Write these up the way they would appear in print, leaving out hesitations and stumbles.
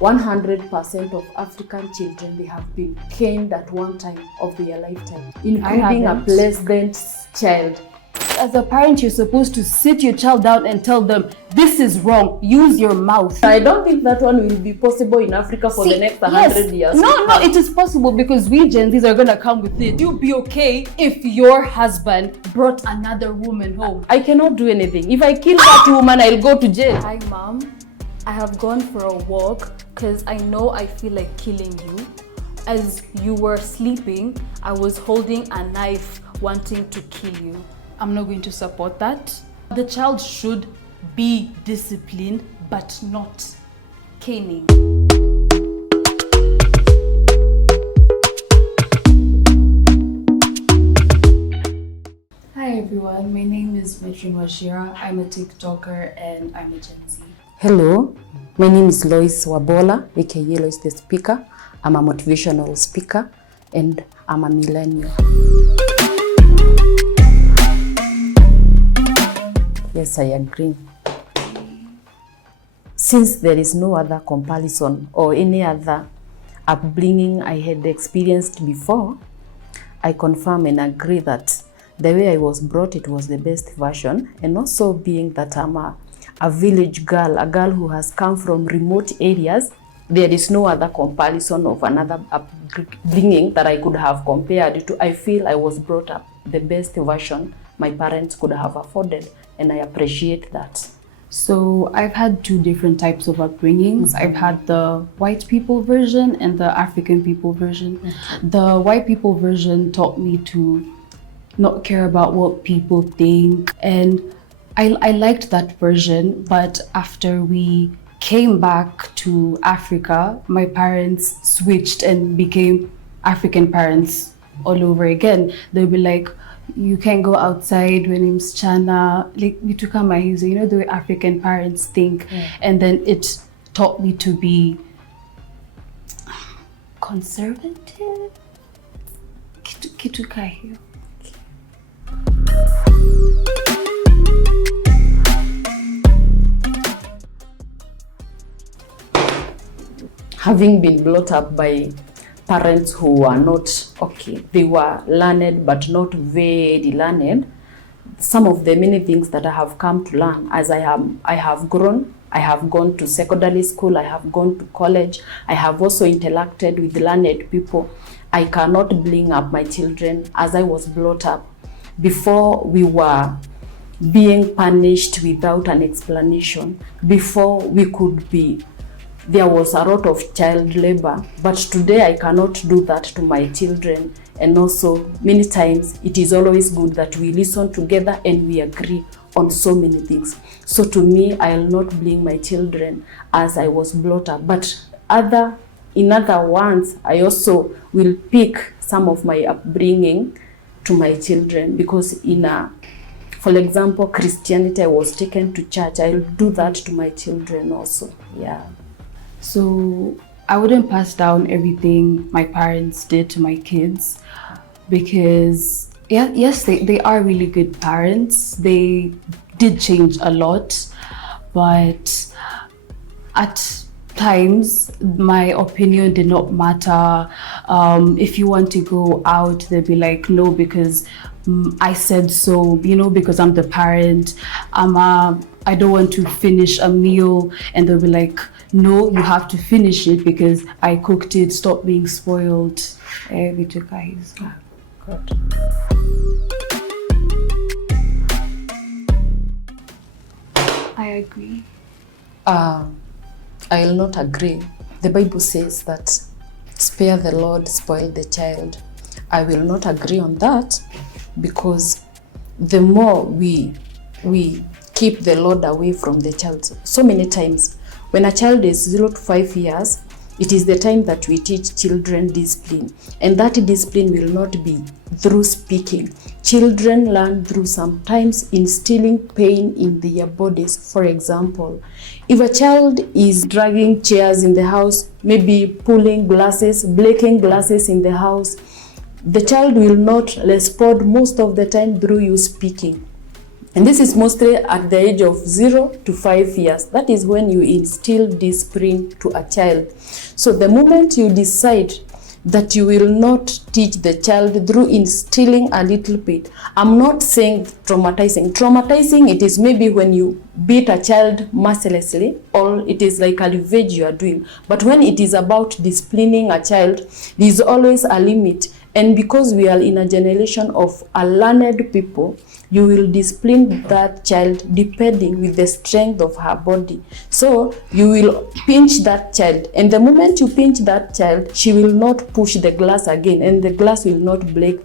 100% of African children, they have been caned at one time of their lifetime, including a president's child. As a parent, you're supposed to sit your child down and tell them, this is wrong, use your mouth. I don't think that one will be possible in Africa for the next 100 years. No, it is possible because we Gen Zs are going to come with it. You'll be okay if your husband brought another woman home. I cannot do anything. If I kill that woman, I'll go to jail. Hi, Mom. I have gone for a walk because I know I feel like killing you. As you were sleeping, I was holding a knife wanting to kill you. I'm not going to support that. The child should be disciplined, but not caning. Hi everyone, my name is Metrin Washira. I'm a TikToker and I'm a Gen Z. Hello, my name is Lois Wabola, aka Lois the Speaker. I'm a motivational speaker and I'm a millennial. Yes, I agree. Since there is no other comparison or any other upbringing I had experienced before, I confirm and agree that the way I was brought, it was the best version. And also being that I'm a village girl, a girl who has come from remote areas, there is no other comparison of another upbringing that I could have compared to. I feel I was brought up the best version my parents could have afforded, and I appreciate that. So I've had two different types of upbringings. I've had the white people version and the African people version. The white people version taught me to not care about what people think, and I liked that version. But after we came back to Africa, my parents switched and became African parents all over again. They'll be like, you can't go outside when it's Chana, like we took on my hizo, you know, the way African parents think. And then it taught me to be conservative. Kitu kahiyo. Having been brought up by parents who are not, they were learned but not very learned, some of the many things that I have come to learn as I have grown, I have gone to secondary school, I have gone to college, I have also interacted with learned people. I cannot bring up my children as I was brought up. Before, we were being punished without an explanation. Before, there was a lot of child labor, but today I cannot do that to my children. And also, many times, it is always good that we listen together and we agree on so many things. So to me, I'll not blame my children as I was brought up, but in other ones, I also will pick some of my upbringing to my children, because for example, Christianity, I was taken to church. I'll do that to my children also, yeah. So I wouldn't pass down everything my parents did to my kids, because yes, they are really good parents. They did change a lot, but at times my opinion did not matter. If you want to go out, they'd be like, no, because I said so, you know, because I'm the parent. I don't want to finish a meal, and they'll be like, no, you have to finish it because I cooked it, stop being spoiled. God. I agree. I will not agree. The Bible says that spare the Lord, spoil the child. I will not agree on that, because the more we keep the Lord away from the child, so many times when a child is 0 to 5 years, it is the time that we teach children discipline, and that discipline will not be through speaking. Children learn through sometimes instilling pain in their bodies. For example, if a child is dragging chairs in the house, maybe pulling glasses, breaking glasses in the house, the child will not respond most of the time through you speaking. And this is mostly at the age of 0 to 5 years. That is when you instill discipline to a child. So the moment you decide that you will not teach the child through instilling a little bit, I'm not saying traumatizing. Traumatizing, it is maybe when you beat a child mercilessly, or it is like a revenge you are doing. But when it is about disciplining a child, there is always a limit. And because we are in a generation of learned people, you will discipline that child depending with the strength of her body. So you will pinch that child, and the moment you pinch that child, she will not push the glass again, and the glass will not break.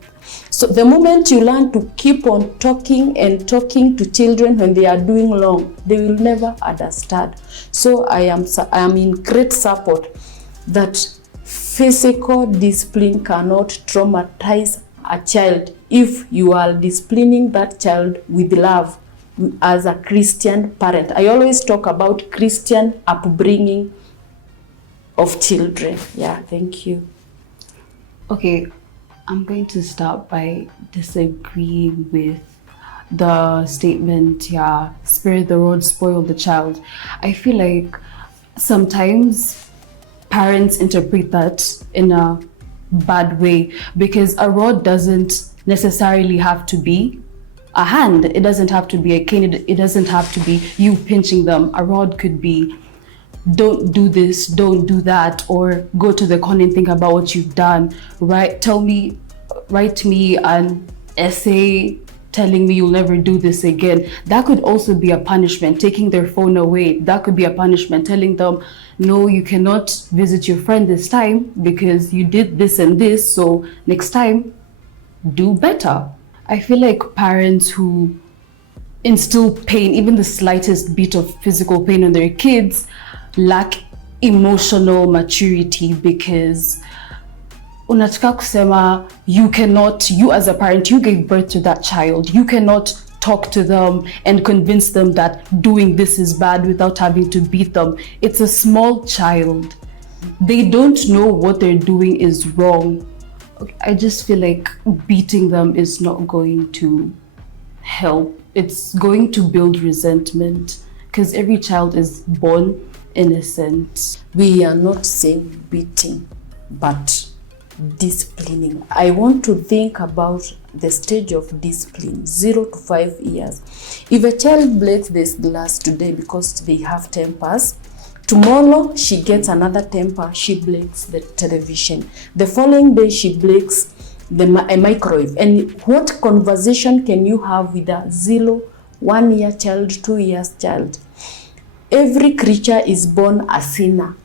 So the moment you learn to keep on talking and talking to children when they are doing wrong, they will never understand. So I am in great support that physical discipline cannot traumatize a child if you are disciplining that child with love as a Christian parent. I always talk about Christian upbringing of children. Yeah, thank you. Okay, I'm going to start by disagreeing with the statement, yeah, spare the rod, spoil the child. I feel like sometimes parents interpret that in a bad way, because a rod doesn't necessarily have to be a hand. It doesn't have to be a cane. It doesn't have to be you pinching them. A rod could be, don't do this, don't do that, or go to the corner and think about what you've done. Write me an essay telling me you'll never do this again. That could also be a punishment. Taking their phone away, that could be a punishment. Telling them, no, you cannot visit your friend this time because you did this and this, so next time, do better. I feel like parents who instill pain, even the slightest bit of physical pain on their kids, lack emotional maturity, because unataka kusema you as a parent, you gave birth to that child. You cannot talk to them and convince them that doing this is bad without having to beat them. It's a small child. They don't know what they're doing is wrong. I just feel like beating them is not going to help. It's going to build resentment, because every child is born innocent. We are not saying beating, but disciplining. I want to think about the stage of discipline, 0 to 5 years. If a child breaks this glass today because they have tempers, tomorrow she gets another temper, she breaks the television. The following day she breaks a microwave. And what conversation can you have with a 1 year child, 2 years child? Every creature is born a sinner.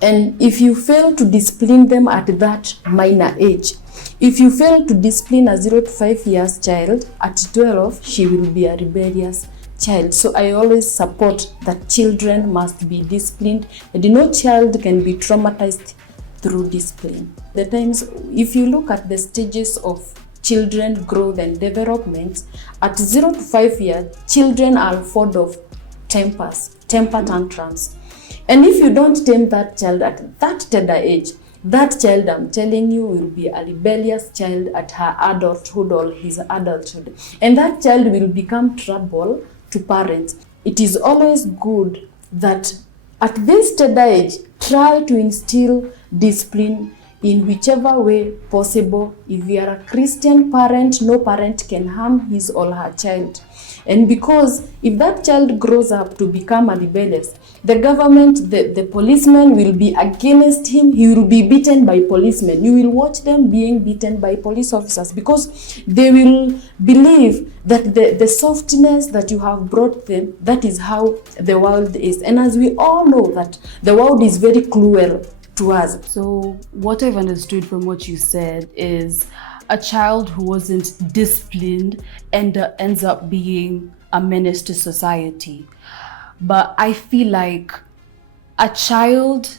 And if you fail to discipline them at that minor age, if you fail to discipline a 0 to 5 years child, at 12, she will be a rebellious child. So I always support that children must be disciplined, and no child can be traumatized through discipline. The times, if you look at the stages of children growth and development, at 0 to 5 years, children are full of temper tantrums. And if you don't tame that child at that tender age, that child, I'm telling you, will be a rebellious child at her adulthood or his adulthood. And that child will become trouble to parents. It is always good that at this tender age, try to instill discipline in whichever way possible. If you are a Christian parent, no parent can harm his or her child. And because if that child grows up to become a rebellious, the government, the policeman will be against him. He will be beaten by policemen. You will watch them being beaten by police officers, because they will believe that the softness that you have brought them, that is how the world is. And as we all know that the world is very cruel to us. So what I've understood from what you said is a child who wasn't disciplined ends up being a menace to society. But I feel like a child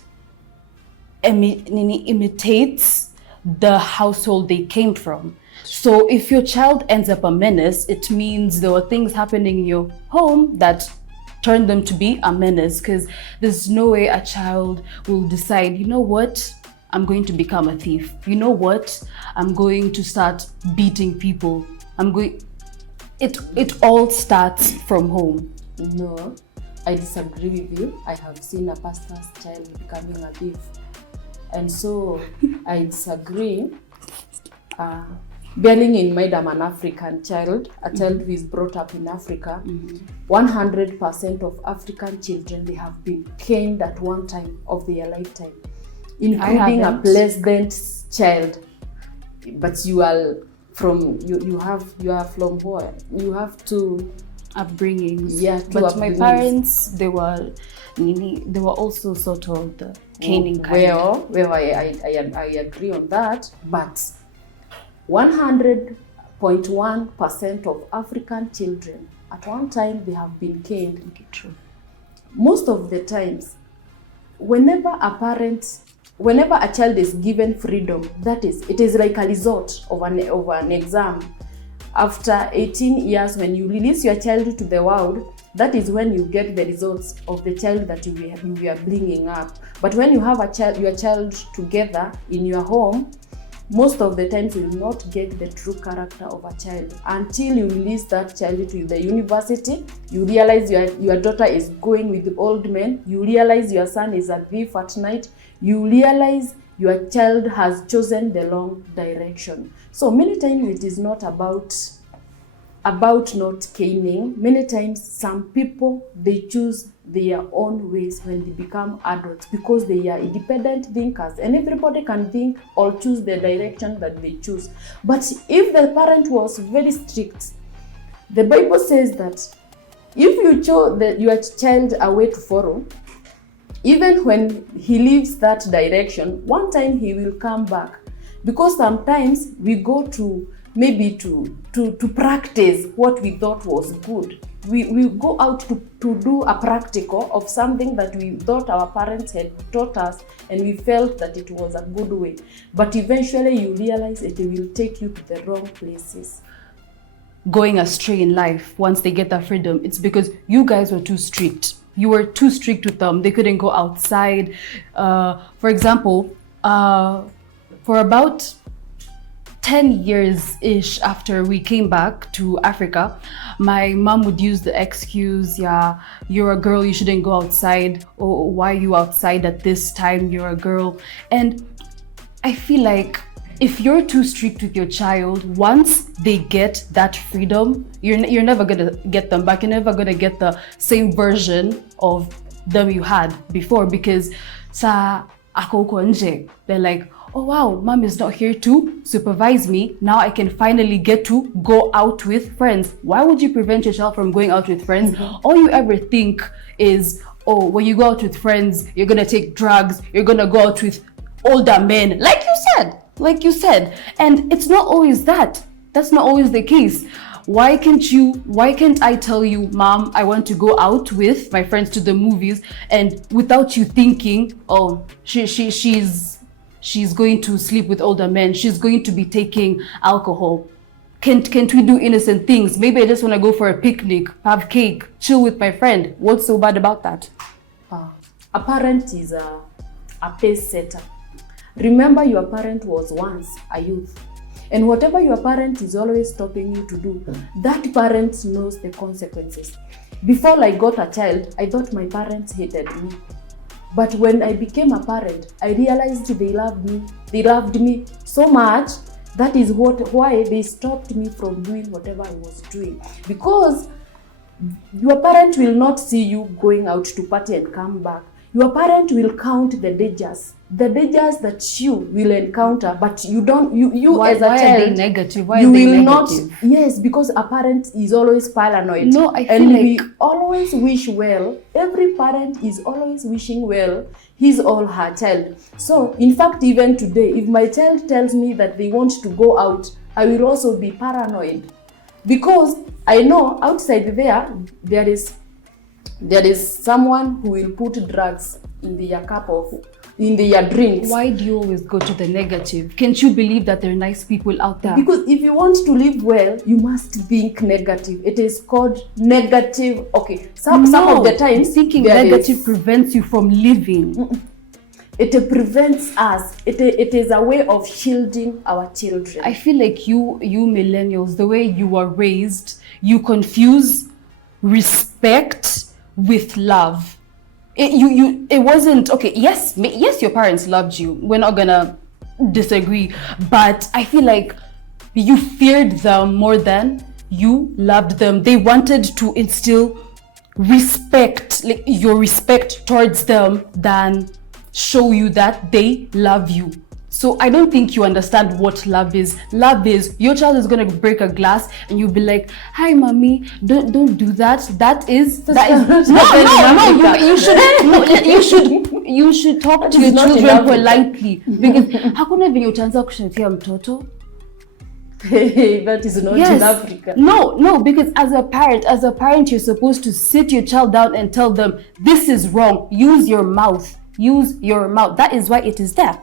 imitates the household they came from. So if your child ends up a menace, it means there were things happening in your home that turned them to be a menace, because there's no way a child will decide, you know what, I'm going to become a thief. You know what, I'm going to start beating people. it all starts from home. No, I disagree with you. I have seen a pastor's child becoming a thief. And so I disagree. Bearing in mind I'm an African child, a child who is brought up in Africa, 100% of African children, they have been caned at one time of their lifetime, including a president's child. But you are from, you are from where? You have two Upbringings. Yeah, two but my upbringings. parents, they were also sort of the caning kind. Well, I agree on that, but 100.1% of African children at one time they have been caned. Okay, true. Most of the times, whenever a child is given freedom, that is, it is like a result of an exam. After 18 years, when you release your child to the world, that is when you get the results of the child that you are bringing up. But when you have your child together in your home, most of the times you will not get the true character of a child until you release that child to the university. You realize your daughter is going with the old men. You realize your son is a thief at night. You realize your child has chosen the wrong direction. So many times it is not about not caning. Many times some people, they choose their own ways when they become adults because they are independent thinkers, and everybody can think or choose the direction that they choose. But if the parent was very strict, the Bible says that if you chose your child a way to follow, even when he leaves that direction, one time he will come back. Because sometimes we go to maybe to practice what we thought was good. We go out to do a practical of something that we thought our parents had taught us, and we felt that it was a good way. But eventually you realize it will take you to the wrong places. Going astray in life once they get that freedom, it's because you guys were too strict. You were too strict with them. They couldn't go outside. For example, for about 10 years-ish after we came back to Africa, my mom would use the excuse, yeah, you're a girl, you shouldn't go outside. Or why are you outside at this time? You're a girl. And I feel like if you're too strict with your child, once they get that freedom, you're never gonna get them back. You're never gonna get the same version of them you had before, because sa ako uko nje, they're like, oh wow, mom is not here to supervise me. Now I can finally get to go out with friends. Why would you prevent your child from going out with friends? All you ever think is, oh, when you go out with friends, you're gonna take drugs, you're gonna go out with older men, like you said. And it's not always that. That's not always the case. Why can't I tell you, mom, I want to go out with my friends to the movies, and without you thinking, oh, she's going to sleep with older men, she's going to be taking alcohol. Can't we do innocent things? Maybe I just want to go for a picnic, have cake, chill with my friend. What's so bad about that? A parent is a pace setter. Remember, your parent was once a youth. And whatever your parent is always stopping you to do, that parent knows the consequences. Before I got a child, I thought my parents hated me. But when I became a parent, I realized they loved me. They loved me so much. That is why they stopped me from doing whatever I was doing. Because your parent will not see you going out to party and come back. Your parent will count the dangers that you will encounter, but you don't. You Why, as a why child, are they negative? Why you are they will negative? not. Yes, because a parent is always paranoid. No, I feel and like we always wish well. Every parent is always wishing well his or her child. So, in fact, even today, if my child tells me that they want to go out, I will also be paranoid, because I know outside there is someone who will put drugs in their drinks. Why do you always go to the negative? Can't you believe that there are nice people out there? Because if you want to live well, you must think negative. It is called negative. Okay, some of the times thinking negative prevents you from living. it prevents us. It is a way of shielding our children. I feel like you millennials, the way you were raised, you confuse respect with love. It wasn't okay. Yes, your parents loved you. We're not gonna disagree, but I feel like you feared them more than you loved them. They wanted to instill respect, like your respect towards them, than show you that they love you. So I don't think you understand what love is. Love is your child is gonna break a glass and you'll be like, "Hi, mommy, don't do that." That is no. You should talk to your children politely, because hakuna vile utaanza kushatia mtoto. That is not in Africa. No, because as a parent, you're supposed to sit your child down and tell them this is wrong. Use your mouth. That is why it is there.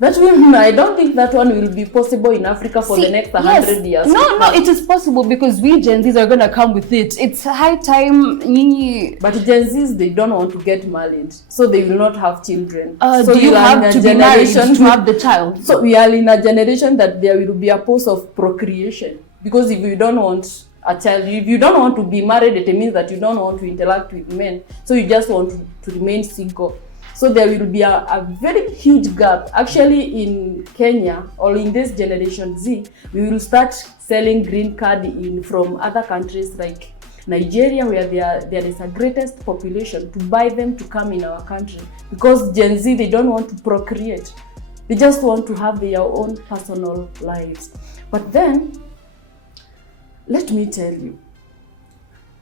I don't think that one will be possible in Africa for the next 100 years. No, it is possible because we Gen Zs are going to come with it. It's high time. But Gen Zs, they don't want to get married, so they will not have children. So you have to be married to have the child. So we are in a generation that there will be a pause of procreation, because if you don't want a child, if you don't want to be married, it means that you don't want to interact with men, so you just want to remain single. So there will be a very huge gap. Actually, in Kenya, or in this generation Z, we will start selling green card from other countries like Nigeria, where there is a greatest population, to buy them to come in our country. Because Gen Z, they don't want to procreate. They just want to have their own personal lives. But then, let me tell you,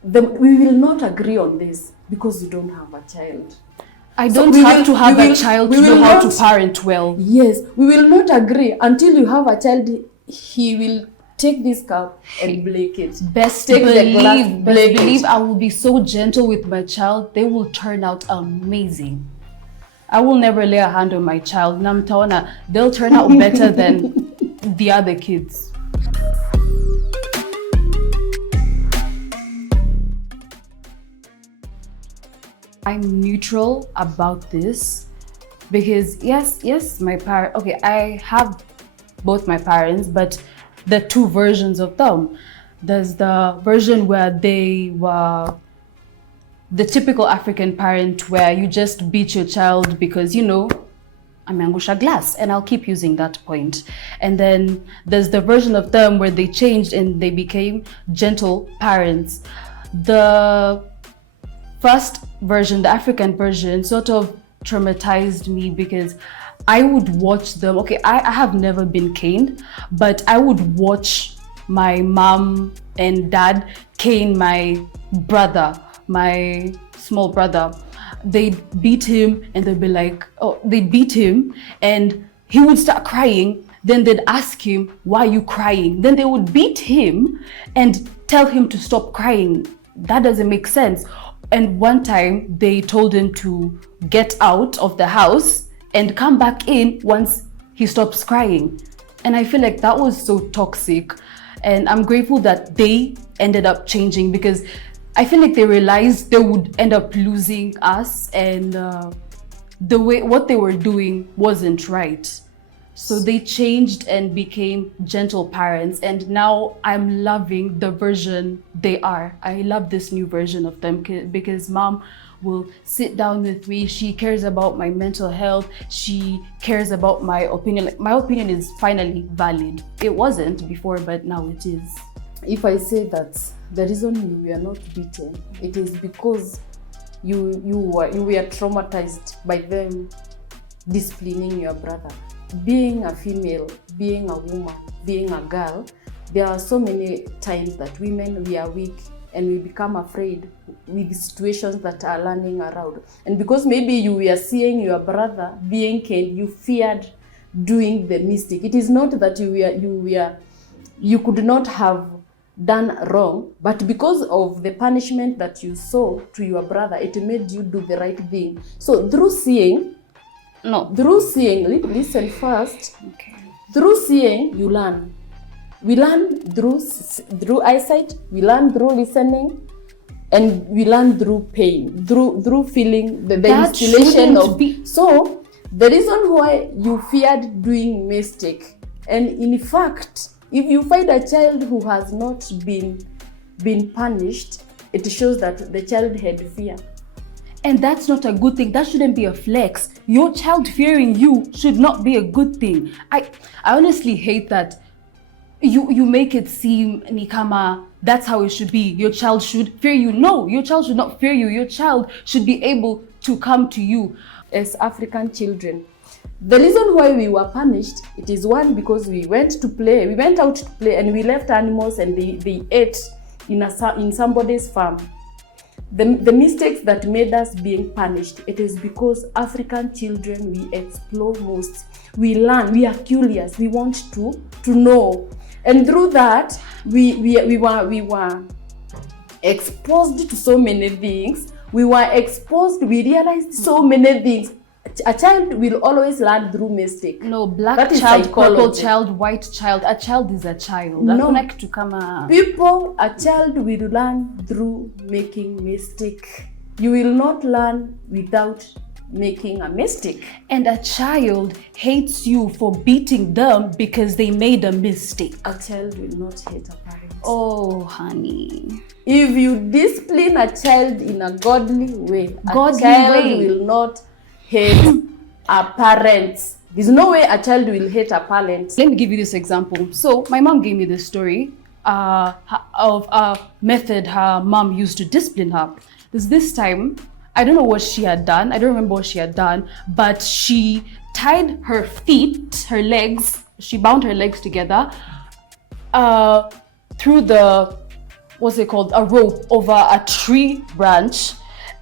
we will not agree on this because you don't have a child. I don't have to have a child to know how to parent well. Yes, we will not agree until you have a child. He will take this cup and break it. Best believe I will be so gentle with my child. They will turn out amazing. I will never lay a hand on my child. Namtaona, they'll turn out better than the other kids. I'm neutral about this because yes, my parents. Okay, I have both my parents, but the two versions of them. There's the version where they were the typical African parent, where you just beat your child because ameangusha glass, and I'll keep using that point. And then there's the version of them where they changed and they became gentle parents. The first version, the African version, sort of traumatized me because I would watch them. Okay, I have never been caned, but I would watch my mom and dad cane my brother, my small brother. They'd beat him and they'd be like, they'd beat him and he would start crying. Then they'd ask him, "Why are you crying?" Then they would beat him and tell him to stop crying. That doesn't make sense. And one time they told him to get out of the house and come back in once he stops crying. And I feel like that was so toxic. And I'm grateful that they ended up changing, because I feel like they realized they would end up losing us, and what they were doing wasn't right. So they changed and became gentle parents, and now I'm loving the version they are. I love this new version of them because mom will sit down with me. She cares about my mental health. She cares about my opinion. Like, my opinion is finally valid. It wasn't before, but now it is. If I say that the reason you were not beaten, it is because you were traumatized by them disciplining your brother. Being a female, being a woman, being a girl, there are so many times that women, we are weak and we become afraid with situations that are running around. And because maybe you were seeing your brother being caned, you feared doing the mistake. It is not that you could not have done wrong, but because of the punishment that you saw to your brother, it made you do the right thing. So through seeing, listen first. Okay. Through seeing, you learn. We learn through eyesight. We learn through listening. And we learn through pain, through feeling the That installation shouldn't of. be- So the reason why you feared doing mistake, and in fact, if you find a child who has not been punished, it shows that the child had fear. And that's not a good thing. That shouldn't be a flex. Your child fearing you should not be a good thing. I honestly hate that you make it seem nikama that's how it should be. Your child should fear you. No, your child should not fear you. Your child should be able to come to you. As African children, the reason why we were punished, it is one, because we went out to play and we left animals and they ate in somebody's farm. The mistakes that made us being punished, it is because African children, we explore most. We learn, we are curious, we want to know. And through that, we were exposed to so many things. We realized so many things. A child will always learn through mistake. No, black That is child, purple psychology. child, white child. A child is a child. No. A child will learn through making mistake. You will not learn without making a mistake. And a child hates you for beating them because they made a mistake. A child will not hate a parent. Oh, honey. If you discipline a child in a godly way, Godly a child way. will not hate a parent. There's no way a child will hate a parent. Let me give you this example. So my mom gave me this story of a method her mom used to discipline her. This time, I don't know what she had done. I don't remember what she had done, but she tied her feet, her legs, she bound her legs together through a rope over a tree branch,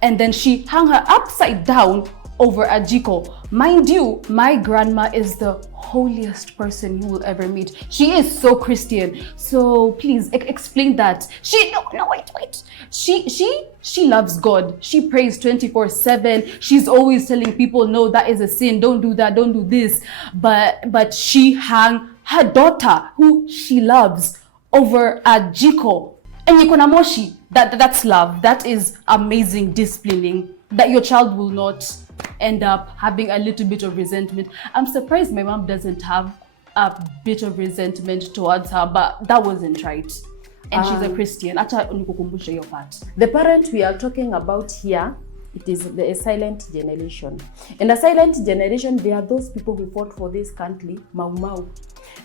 and then she hung her upside down over a jiko. Mind you, my grandma is the holiest person you will ever meet. She is so Christian. So please explain that. Wait. She loves God. She prays 24/7. She's always telling people, no, that is a sin. Don't do that. Don't do this. But she hung her daughter, who she loves, over a jiko. And yikona moshi. That's love. That is amazing disciplining. That your child will not end up having a little bit of resentment. I'm surprised my mom doesn't have a bit of resentment towards her, but that wasn't right. And she's a Christian. Acha nikukumbushe your part. The parent we are talking about here, it is a silent generation. And a silent generation, they are those people who fought for this country, Mau Mau.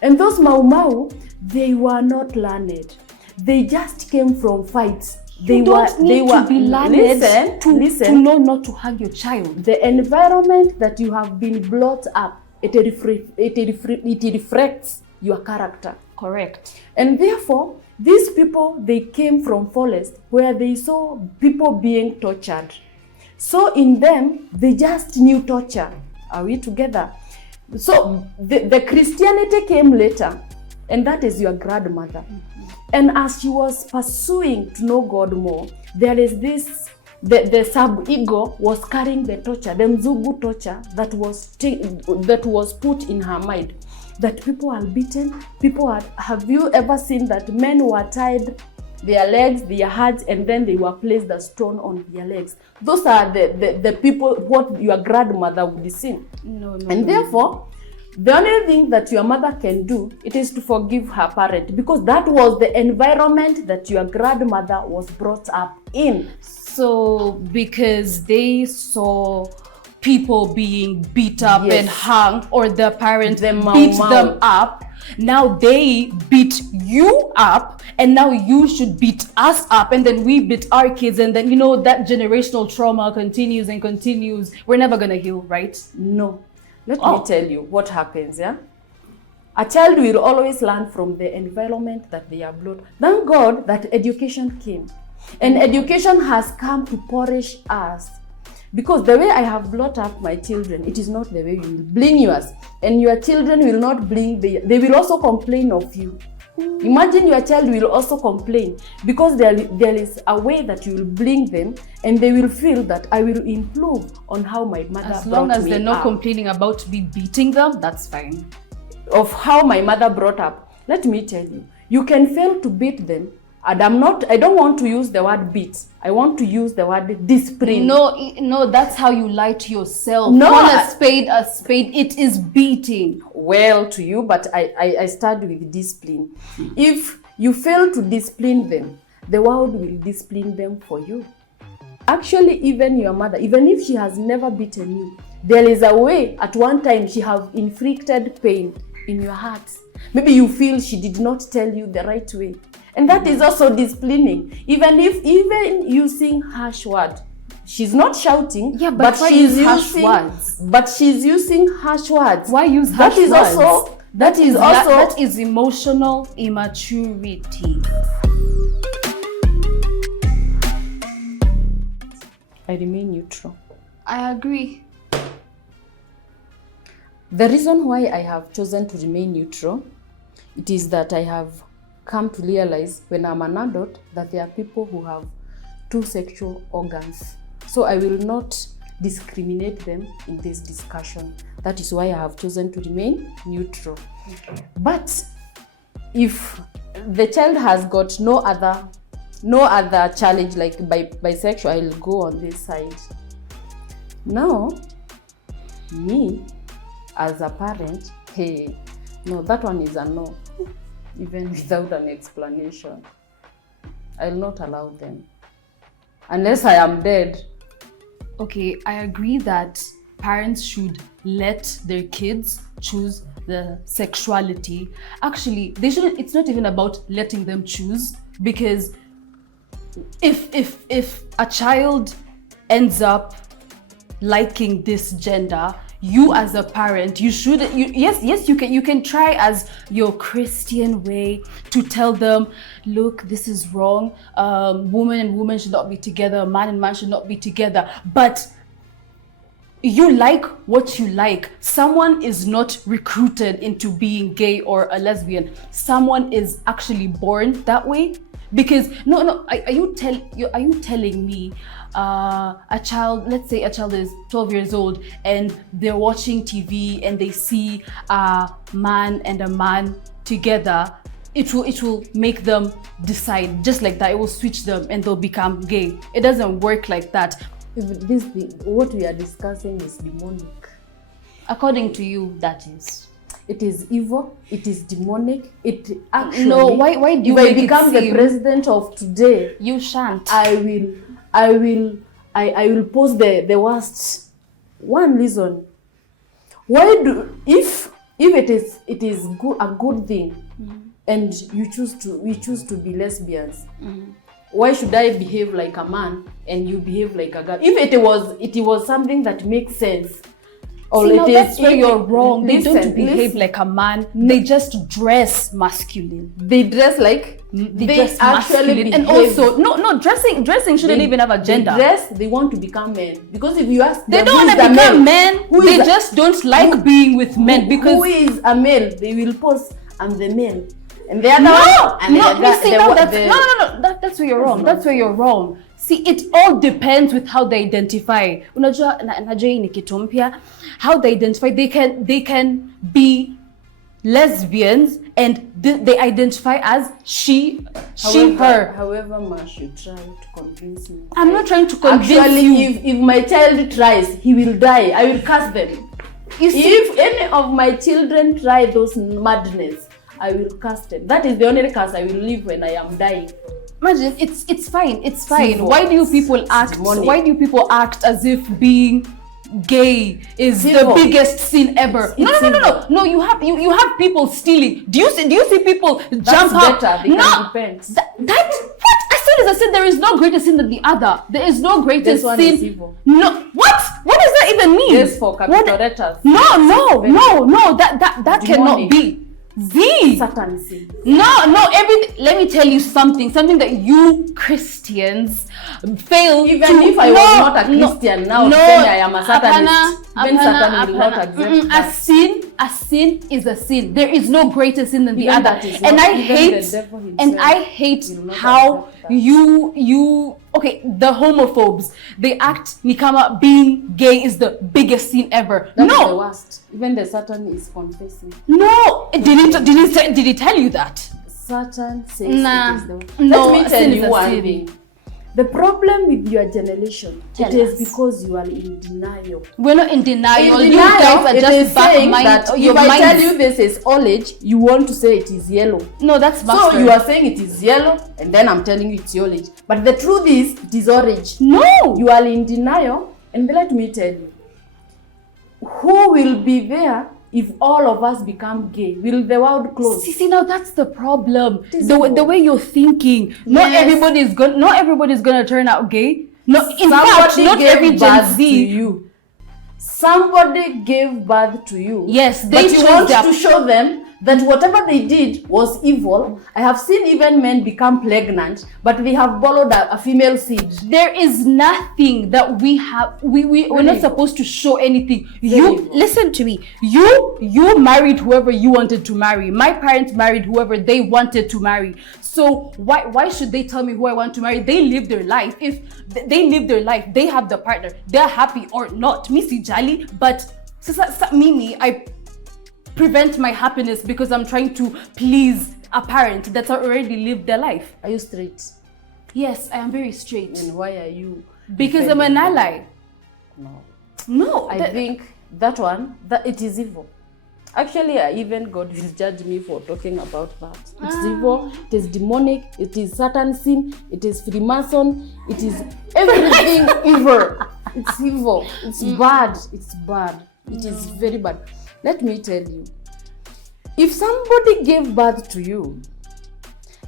And those Mau Mau, they were not learned. They just came from fights. You don't need to be learned to know not to hug your child. The environment that you have been brought up, it reflects your character. Correct. And therefore, these people, they came from forest where they saw people being tortured. So in them, they just knew torture. Are we together? So the Christianity came later, and that is your grandmother. Mm-hmm. And as she was pursuing to know God more, there is this, the sub-ego was carrying the torture, the mzugu torture that was put in her mind. That people are beaten, have you ever seen that men were tied their legs, their hands, and then they were placed a stone on their legs? Those are the people, what your grandmother would see. No. And therefore, the only thing that your mother can do, it is to forgive her parent, because that was the environment that your grandmother was brought up in. So because they saw people being beat up and hung, or the parents beat them up, now they beat you up, and now you should beat us up, and then we beat our kids, and then that generational trauma continues and continues. We're never gonna heal, right? No. Let me tell you what happens, yeah? A child will always learn from the environment that they are brought. Thank God that education came. And education has come to polish us. Because the way I have brought up my children, it is not the way you will bring yours. And your children will not bring, they will also complain of you. Imagine your child will also complain, because there is a way that you will bring them, and they will feel that I will improve on how my mother brought me up. As long as they're not complaining about me beating them, that's fine. Of how my mother brought up. Let me tell you, you can fail to beat them, And I don't want to use the word beat. I want to use the word discipline. No, that's how you lie to yourself. No, Call a spade, it is beating. Well, to you, but I start with discipline. If you fail to discipline them, the world will discipline them for you. Actually, even your mother, even if she has never beaten you, there is a way at one time she have inflicted pain in your heart. Maybe you feel she did not tell you the right way. And that is also disciplining. Even using harsh word. She's not shouting, yeah, but she's using harsh words. But she's using harsh words. Why use harsh words? That is emotional immaturity. I remain neutral. I agree. The reason why I have chosen to remain neutral, it is that I have come to realize when I'm an adult that there are people who have two sexual organs. So I will not discriminate them in this discussion. That is why I have chosen to remain neutral. Okay. But if the child has got no other challenge like bisexual, I'll go on this side. Now, me as a parent, hey, no, that one is a no. Even without an explanation. I'll not allow them. Unless I am dead. Okay, I agree that parents should let their kids choose the sexuality. Actually, they shouldn't, it's not even about letting them choose, because if a child ends up liking this gender, you as a parent, you can try as your Christian way to tell them, look, this is wrong. Woman and woman should not be together. Man and man should not be together. But you like what you like. Someone is not recruited into being gay or a lesbian. Someone is actually born that way. Because are you telling me a child, let's say a child is 12 years old and they're watching TV and they see a man and a man together, it will make them decide just like that. It will switch them and they'll become gay. It doesn't work like that. What we are discussing is demonic. According to you, that is. It is evil. It is demonic. It actually. No, why do you if make I become it the seem... president of today, you shan't. I will post the worst. One reason. Why do if it is a good thing, and we choose to be lesbians, why should I behave like a man and you behave like a girl? If it was something that makes sense. That's where you're wrong. They don't behave like a man. They just dress masculine. They dress like they dress masculine. And also, no, dressing shouldn't even have a gender. They want to become men. Because if you ask them, they don't want to become men. They just don't like being with men. Because who is a male? They will post, I'm the male. And the other that's where you're wrong. That's where you're wrong. See, it all depends with how they identify. Unajua hii ni kitu mpya. How they identify, they can be lesbians and they identify as she, her. However much you try to convince me. I'm not trying to convince you. Actually, if my child tries, he will die. I will curse them. If any of my children try those madness, I will curse them. That is the only curse I will leave when I am dying. Imagine, it's fine. It's fine. Why do people act as if being gay is the biggest sin ever? No. You have people stealing. Do you see people jump up? Better. They can repent. What? As soon as I said there is no greater sin than the other. There is no greater sin. Is evil. No. What? What does that even mean? Yes, for capital letters. No. That cannot be. Satan sin. No, everything. Let me tell you something that you Christians fail even to. If I was not a Christian now, then I am a Satanist. Then Satan will not accept that. A sin is a sin. There is no greater sin than the other. And I hate how you okay, the homophobes, they act ni kama being gay is the biggest sin ever. That is the worst. Even the Satan is confessing. No, did he tell you that? Satan says Nah. it is the way. No, Let me tell sin is you a one sin. thing. The problem with your generation, Tell it is us. because you are in denial. We're not in denial. In You guys denial, are it just is saying that your if I tell minds- you this is orange, you want to say it is yellow. No, that's bastard. So you are saying it is yellow, and then I'm telling you it's orange. But the truth is, it is orange. No. You are in denial, and let me tell you, who will be there if all of us become gay? Will the world close? See, now that's the problem. It is The wrong. way you're thinking. Not Yes. everybody's gonna turn out gay. No, in fact, Somebody not gave every Gen birth to Z. you. Somebody gave birth to you. Yes, they but you chose want their- to show them that whatever they did was evil. I have seen even men become pregnant, but they have borrowed a female seed. There is nothing that we have. We're not evil. supposed to show anything. Very You evil. listen to me. You married whoever you wanted to marry. My parents married whoever they wanted to marry. So why should they tell me who I want to marry? They live their life. If they live their life, they have the partner. They're happy or not. Missy Jali, but Mimi, I prevent my happiness because I'm trying to please a parent that's already lived their life. Are you straight? Yes, I am very straight. And why are you? Because I'm an defending them? ally. No. No, I think that it is evil. Actually, even God will judge me for talking about that. It's evil, it is demonic, it is Satanism, it is Freemason, it is everything evil. It's evil, it's bad, it is very bad. Let me tell you, if somebody gave birth to you,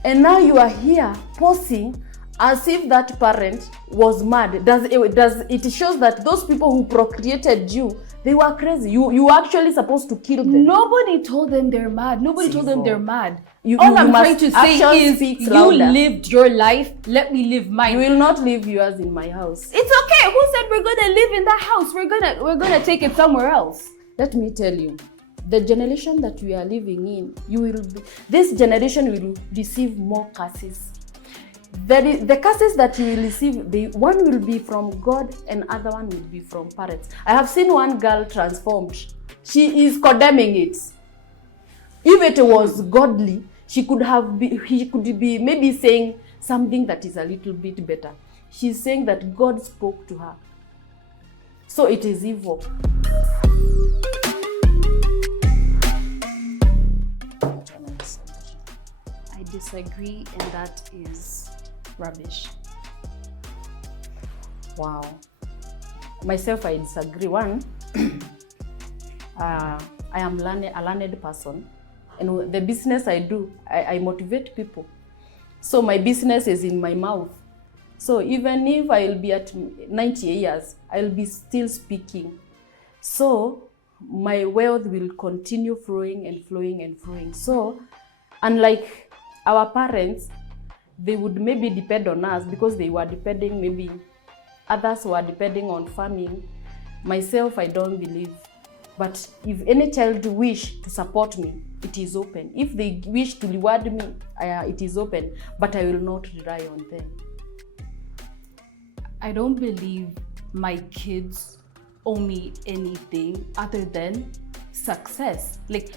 and now you are here posing as if that parent was mad, it shows that those people who procreated you, they were crazy. You were actually supposed to kill them. nobody told them they're mad. Nobody told them evil. they're mad. You- All you I'm must- trying to say action is speaks you louder. lived your life. Let me live mine. You will not leave yours in my house. It's okay. Who said we're gonna live in that house? We're gonna take it somewhere else. Let me tell you, the generation that we are living in, this generation will receive more curses. The curses that you will receive, one will be from God and other one will be from parents. I have seen one girl transformed. She is condemning it. If it was godly, he could be maybe saying something that is a little bit better. She's saying that God spoke to her. So it is evil. I disagree, and that is rubbish. Wow. Myself, I disagree. One, I am a learned person, and the business I do, I motivate people. So my business is in my mouth. So even if I will be at 90 years, I will be still speaking. So my wealth will continue flowing and flowing and flowing. So unlike our parents, they would maybe depend on us because they were depending, maybe others were depending on farming. Myself, I don't believe. But if any child wish to support me, it is open. If they wish to reward me, it is open. But I will not rely on them. I don't believe my kids owe me anything other than success. Like,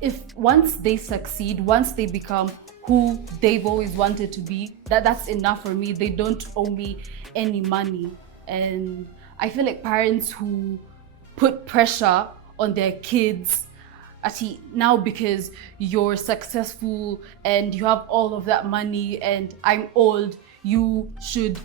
if once they succeed, once they become who they've always wanted to be, that's enough for me. They don't owe me any money. And I feel like parents who put pressure on their kids, actually, now because you're successful and you have all of that money and I'm old, you should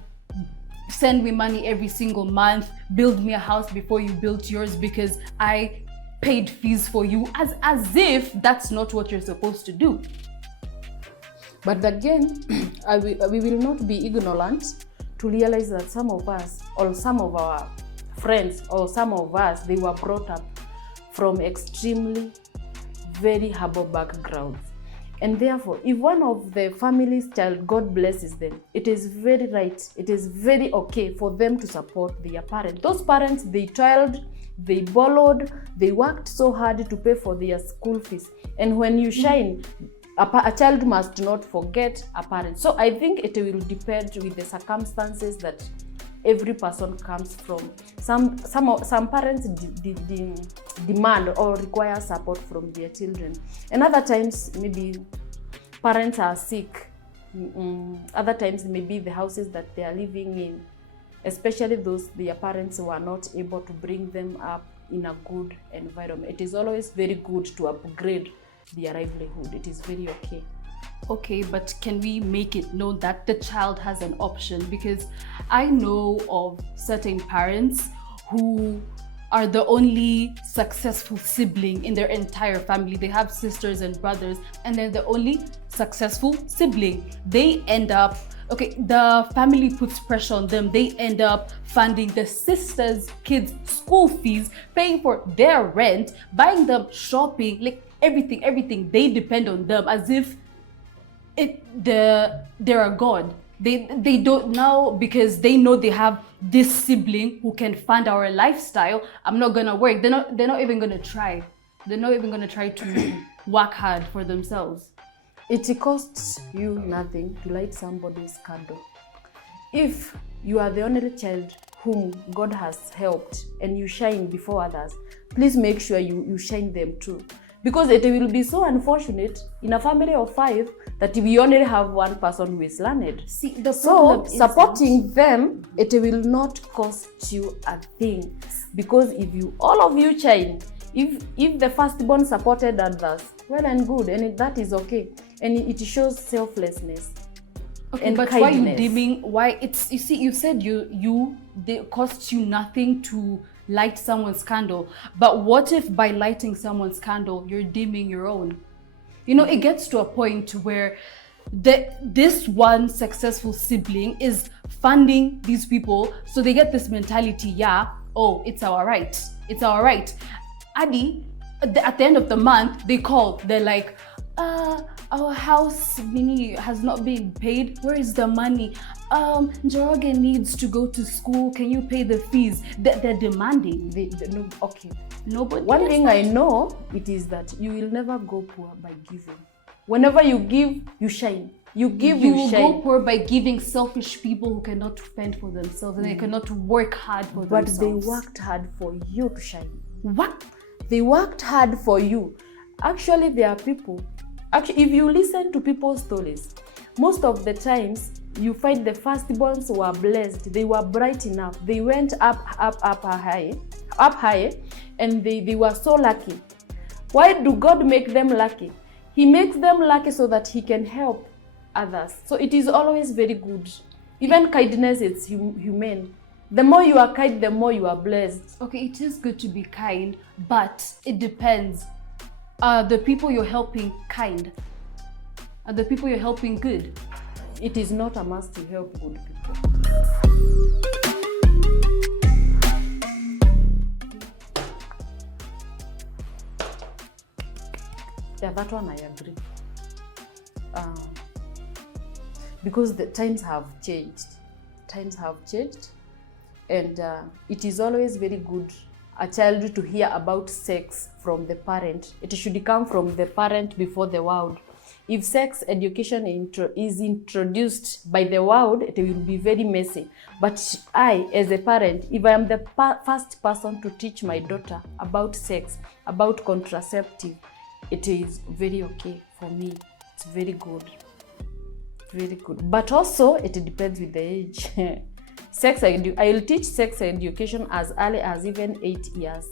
send me money every single month, build me a house before you built yours because I paid fees for you, as if that's not what you're supposed to do. But again, we will not be ignorant to realize that some of us, or some of our friends, or some of us, they were brought up from extremely very humble backgrounds. And therefore, if one of the family's child, God blesses them, it is very right, it is very okay for them to support their parents. Those parents, they toiled, they borrowed, they worked so hard to pay for their school fees. And when you shine, a child must not forget a parent. So I think it will depend with the circumstances that every person comes from. Some parents demand or require support from their children, and other times maybe parents are sick. Other times maybe the houses that they are living in, especially those their parents who are not able to bring them up in a good environment. It is always very good to upgrade their livelihood. It is very okay. Okay, but can we make it known that the child has an option? Because I know of certain parents who are the only successful sibling in their entire family. They have sisters and brothers, and they're the only successful sibling. They end up, okay, the family puts pressure on them. They end up funding the sisters' kids' school fees, paying for their rent, buying them shopping, like everything. They depend on them as if they're a god. They don't now, because they know they have this sibling who can fund our lifestyle. I'm not gonna work. They're not even gonna try. They're not even gonna try to work hard for themselves. It costs you nothing to light somebody's candle. If you are the only child whom God has helped and you shine before others, please make sure you shine them too. Because it will be so unfortunate in a family of 5 that we only have one person who is learned. See, the So problem is supporting them, it will not cost you a thing. Because if all of you shine, if the firstborn supported others, well and good, and that is okay. And it shows selflessness. Okay, and but kindness. why you dimming? Why it's, you see, you said they cost you nothing to light someone's candle. But what if by lighting someone's candle, you're dimming your own? You know, it gets to a point where this one successful sibling is funding these people, so they get this mentality, yeah, oh, it's our right. It's our right. Adi, at the end of the month, they're like, our house has not been paid. Where is the money? Njoroge needs to go to school. Can you pay the fees? They're demanding. No, okay. Nobody. One thing I know, it is that you will never go poor by giving. Whenever you give, you shine. You give, you will shine. go poor by giving selfish people who cannot fend for themselves and they cannot work hard for themselves. But they worked hard for you to shine. What? They worked hard for you. Actually, there are people. Actually, if you listen to people's stories, most of the times you find the firstborns were blessed. They were bright enough. They went up high, and they were so lucky. Why do God make them lucky? He makes them lucky so that He can help others. So it is always very good. Even kindness, it's humane. The more you are kind, the more you are blessed. Okay, it is good to be kind, but it depends. Are the people you're helping kind? Are the people you're helping good? It is not a must to help good people. Yeah, that one I agree. Because the times have changed. And it is always very good a child to hear about sex from the parent. It should come from the parent before the world. If sex education is introduced by the world, it will be very messy. But I, as a parent, if I am the first person to teach my daughter about sex, about contraceptive, it is very okay for me. It's very good. Very good. But also, it depends with the age. I will teach sex education as early as even 8 years.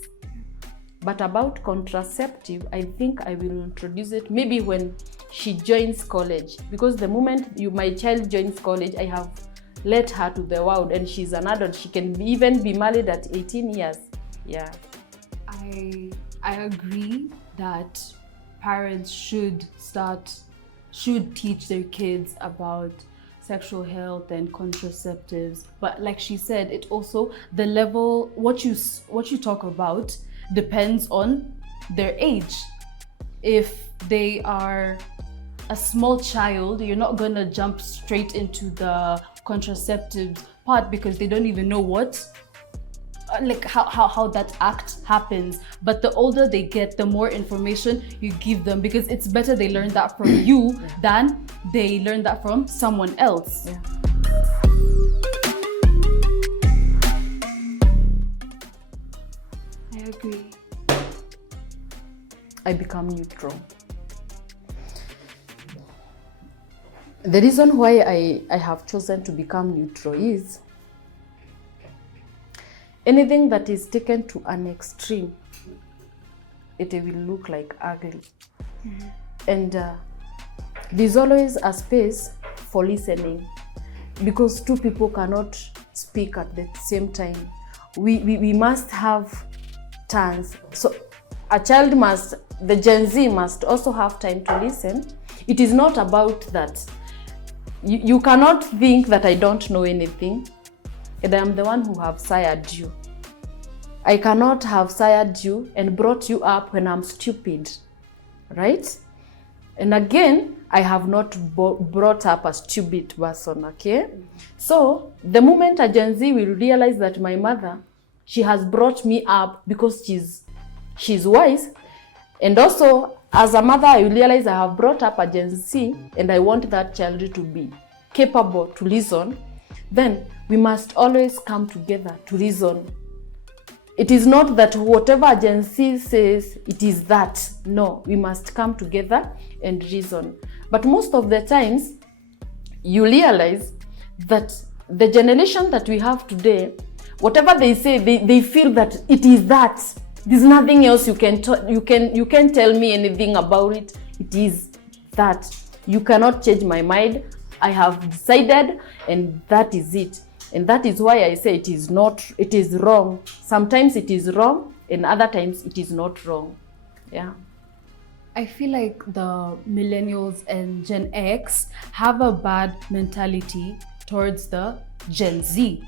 But about contraceptive, I think I will introduce it maybe when she joins college. Because the moment my child joins college, I have let her to the world and she's an adult. She can even be married at 18 years. Yeah. I agree that parents should teach their kids about sexual health and contraceptives, but like she said, it also, the level, what you talk about depends on their age. If they are a small child, you're not gonna jump straight into the contraceptives part because they don't even know what, like how that act happens. But the older they get, the more information you give them, because it's better they learn that from you than they learn that from someone else. Yeah. I agree. I become neutral. The reason why I have chosen to become neutral is anything that is taken to an extreme, it will look like ugly. And there's always a space for listening, because two people cannot speak at the same time. We must have turns. So a child must, the Gen Z must also have time to listen. It is not about that. You cannot think that I don't know anything and I am the one who have sired you. I cannot have sired you and brought you up when I'm stupid, right? And again, I have not brought up a stupid person, okay? So the moment a Gen Z will realize that my mother, she has brought me up because she's wise, and also as a mother, I realize I have brought up a Gen Z and I want that child to be capable to listen, then we must always come together to reason. It is not that whatever Gen Z says, it is that. No, we must come together and reason. But most of the times, you realize that the generation that we have today, whatever they say, they feel that it is that. There's nothing else you can tell me anything about it. It is that. You cannot change my mind. I have decided, and that is it. And that is why I say it is wrong. Sometimes it is wrong, and other times it is not wrong. Yeah. I feel like the millennials and Gen X have a bad mentality towards the Gen Z,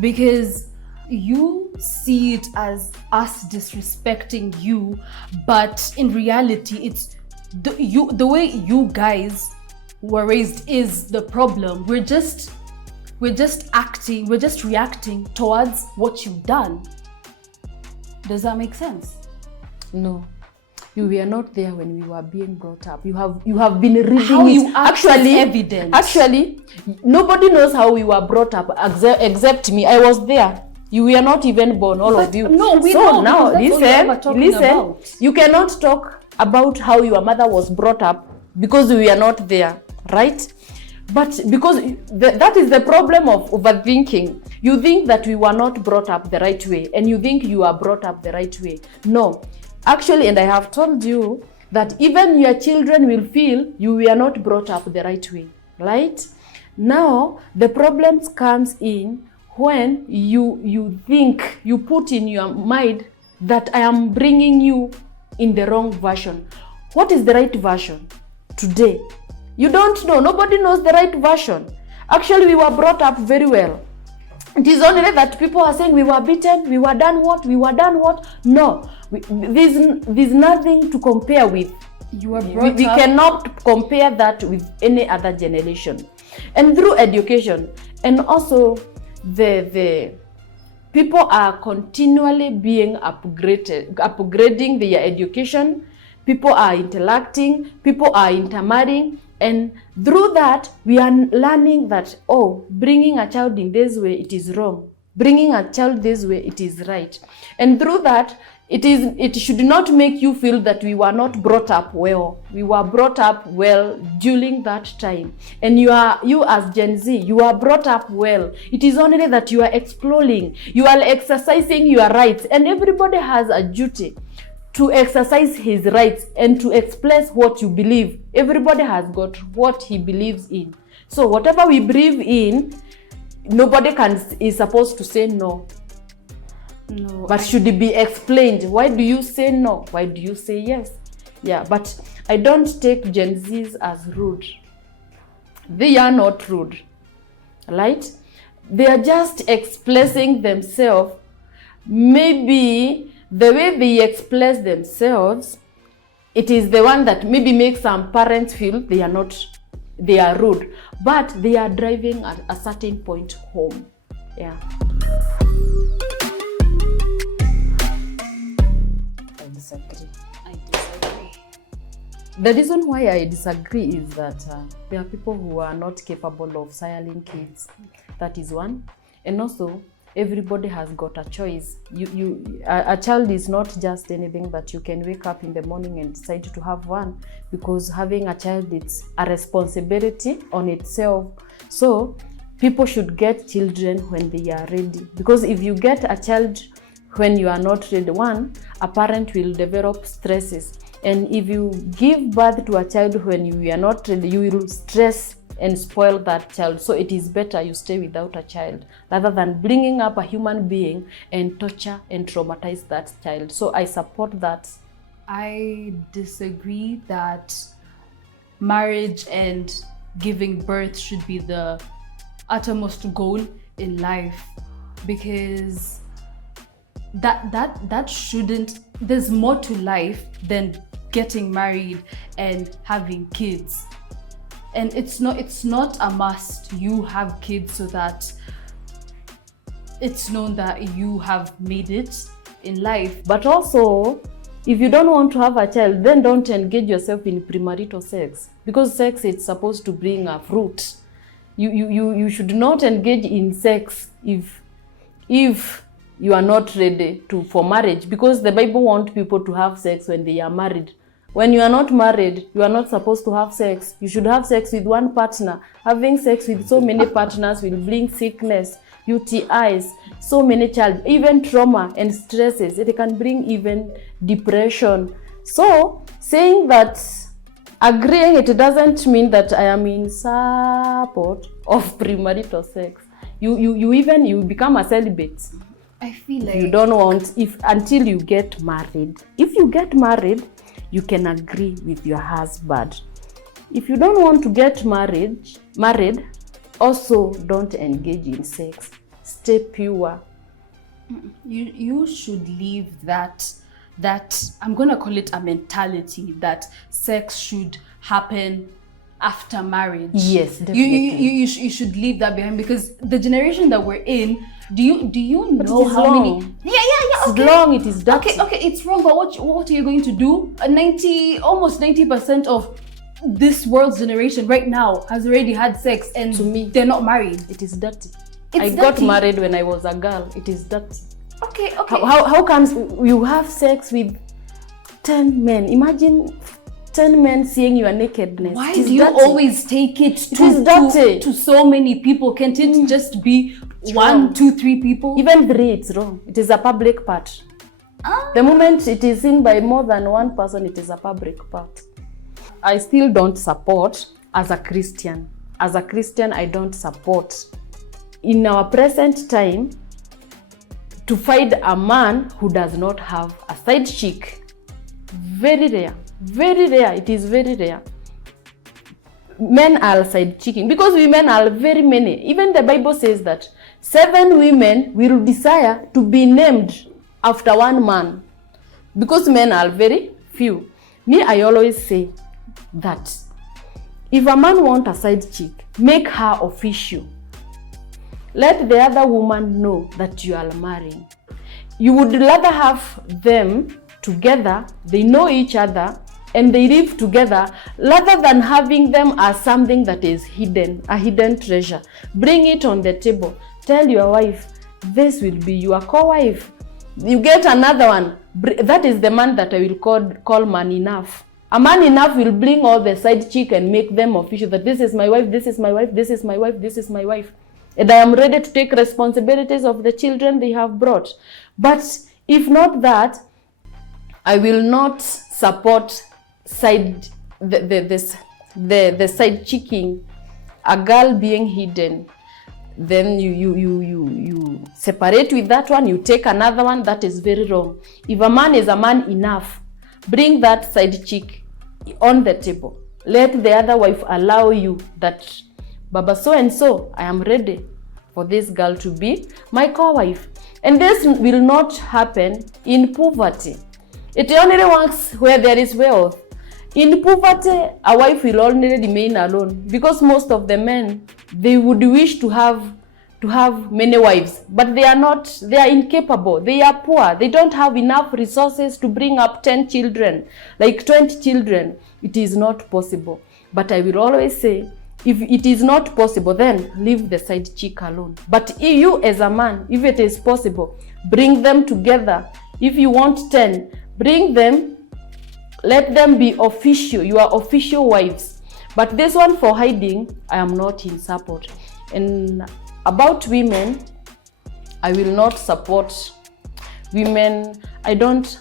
because you see it as us disrespecting you, but in reality, it's the way you guys were raised is the problem. We're just reacting towards what you've done. Does that make sense? No. You were not there when we were being brought up. You have been reading how it. you actually evidence. Actually, nobody knows how we were brought up except me. I was there. You were not even born, all of you. No, we so know. Now listen. About. You cannot talk about how your mother was brought up because we were not there, right? But because that is the problem of overthinking. You think that we were not brought up the right way, and you think you are brought up the right way. No. Actually, and I have told you that even your children will feel you were not brought up the right way, right? Now, the problems comes in when you think, you put in your mind that I am bringing you in the wrong version. What is the right version today? You don't know. Nobody knows the right version. Actually, we were brought up very well. It is only that people are saying we were beaten, we were done what? No, there's nothing to compare with. You were brought we up. cannot compare that with any other generation. And through education, and also the people are continually being upgrading their education. People are interacting, people are intermarrying. And through that, we are learning that, bringing a child in this way, it is wrong. Bringing a child this way, it is right. And through that, it should not make you feel that we were not brought up well. We were brought up well during that time. And you as Gen Z, you are brought up well. It is only that you are exploring, you are exercising your rights. And everybody has a duty to exercise his rights and to express what you believe. Everybody has got what he believes in. So whatever we believe in, nobody is supposed to say no. No. But should it be explained? Why do you say no? Why do you say yes? Yeah, but I don't take Gen Zs as rude. They are not rude, right? They are just expressing themselves. Maybe the way they express themselves, it is the one that maybe makes some parents feel they are rude, but they are driving at a certain point home. Yeah. I disagree. The reason why I disagree is that there are people who are not capable of silencing kids. That is one. And also, everybody has got a choice. A child is not just anything that you can wake up in the morning and decide to have one, because having a child, it's a responsibility on itself. So people should get children when they are ready, because if you get a child when you are not ready, one, a parent will develop stresses, and if you give birth to a child when you are not ready, you will stress and spoil that child. So it is better you stay without a child rather than bringing up a human being and torture and traumatize that child. So I support that. I disagree that marriage and giving birth should be the uttermost goal in life, because that shouldn't, there's more to life than getting married and having kids. And it's not a must you have kids so that it's known that you have made it in life. But also, if you don't want to have a child, then don't engage yourself in premarital sex, because sex is supposed to bring a fruit. You should not engage in sex if you are not ready for marriage, because the Bible wants people to have sex when they are married. When you are not married, you are not supposed to have sex. You should have sex with one partner. Having sex with so many partners will bring sickness, UTIs, so many child, even trauma and stresses. It can bring even depression. So saying that, agreeing, it doesn't mean that I am in support of premarital sex. You become a celibate. I feel like you don't want, until you get married. If you get married, you can agree with your husband. If you don't want to get married, also don't engage in sex. Stay pure. You should leave that I'm gonna call it a mentality that sex should happen after marriage. Yes, definitely. You should leave that behind, because the generation that we're in, do you know how long. many? Yeah. Okay. It's long. It is dirty. Okay, it's wrong. But what are you going to do? Almost 90% of this world's generation right now has already had sex, and to me, they're not married. It is dirty. I got married when I was a girl. It is dirty. Okay. How comes you have sex with 10 men? Imagine 10 men seeing your nakedness. Why do you always take it to so many people? Can't it just be it's 1, wrong. 2, 3 people? Even 3, it's wrong. It is a public part. The moment it is seen by more than one person, it is a public part. I still don't support as a Christian. As a Christian, I don't support. In our present time, to find a man who does not have a side chick, very rare. Very rare. It is very rare. Men are side chicking, because women are very many. Even the Bible says that 7 women will desire to be named after one man, because men are very few. Me, I always say that if a man wants a side chick, make her official. Let the other woman know that you are marrying. You would rather have them together, they know each other, and they live together, rather than having them as something that is hidden, a hidden treasure. Bring it on the table. Tell your wife, this will be your co-wife. You get another one. That is the man that I will call man enough. A man enough will bring all the side chick and make them official, that this is my wife, this is my wife, this is my wife, this is my wife. And I am ready to take responsibilities of the children they have brought. But if not that, I will not support the side chicking, a girl being hidden. Then you separate with that one, you take another one. That is very wrong. If a man is a man enough, bring that side chick on the table. Let the other wife allow you that, Baba so and so, I am ready for this girl to be my co-wife. And this will not happen in poverty. It only works where there is wealth. In poverty, a wife will only remain alone, because most of the men, they would wish to have many wives, but they are incapable, they are poor, they don't have enough resources to bring up 10 children, like 20 children. It is not possible. But I will always say, If it is not possible, then leave the side chick alone. But you as a man, if it is possible, bring them together. If you want 10, bring them, let them be official, your official wives. But this one for hiding, I am not in support. And about women, I will not support women. I don't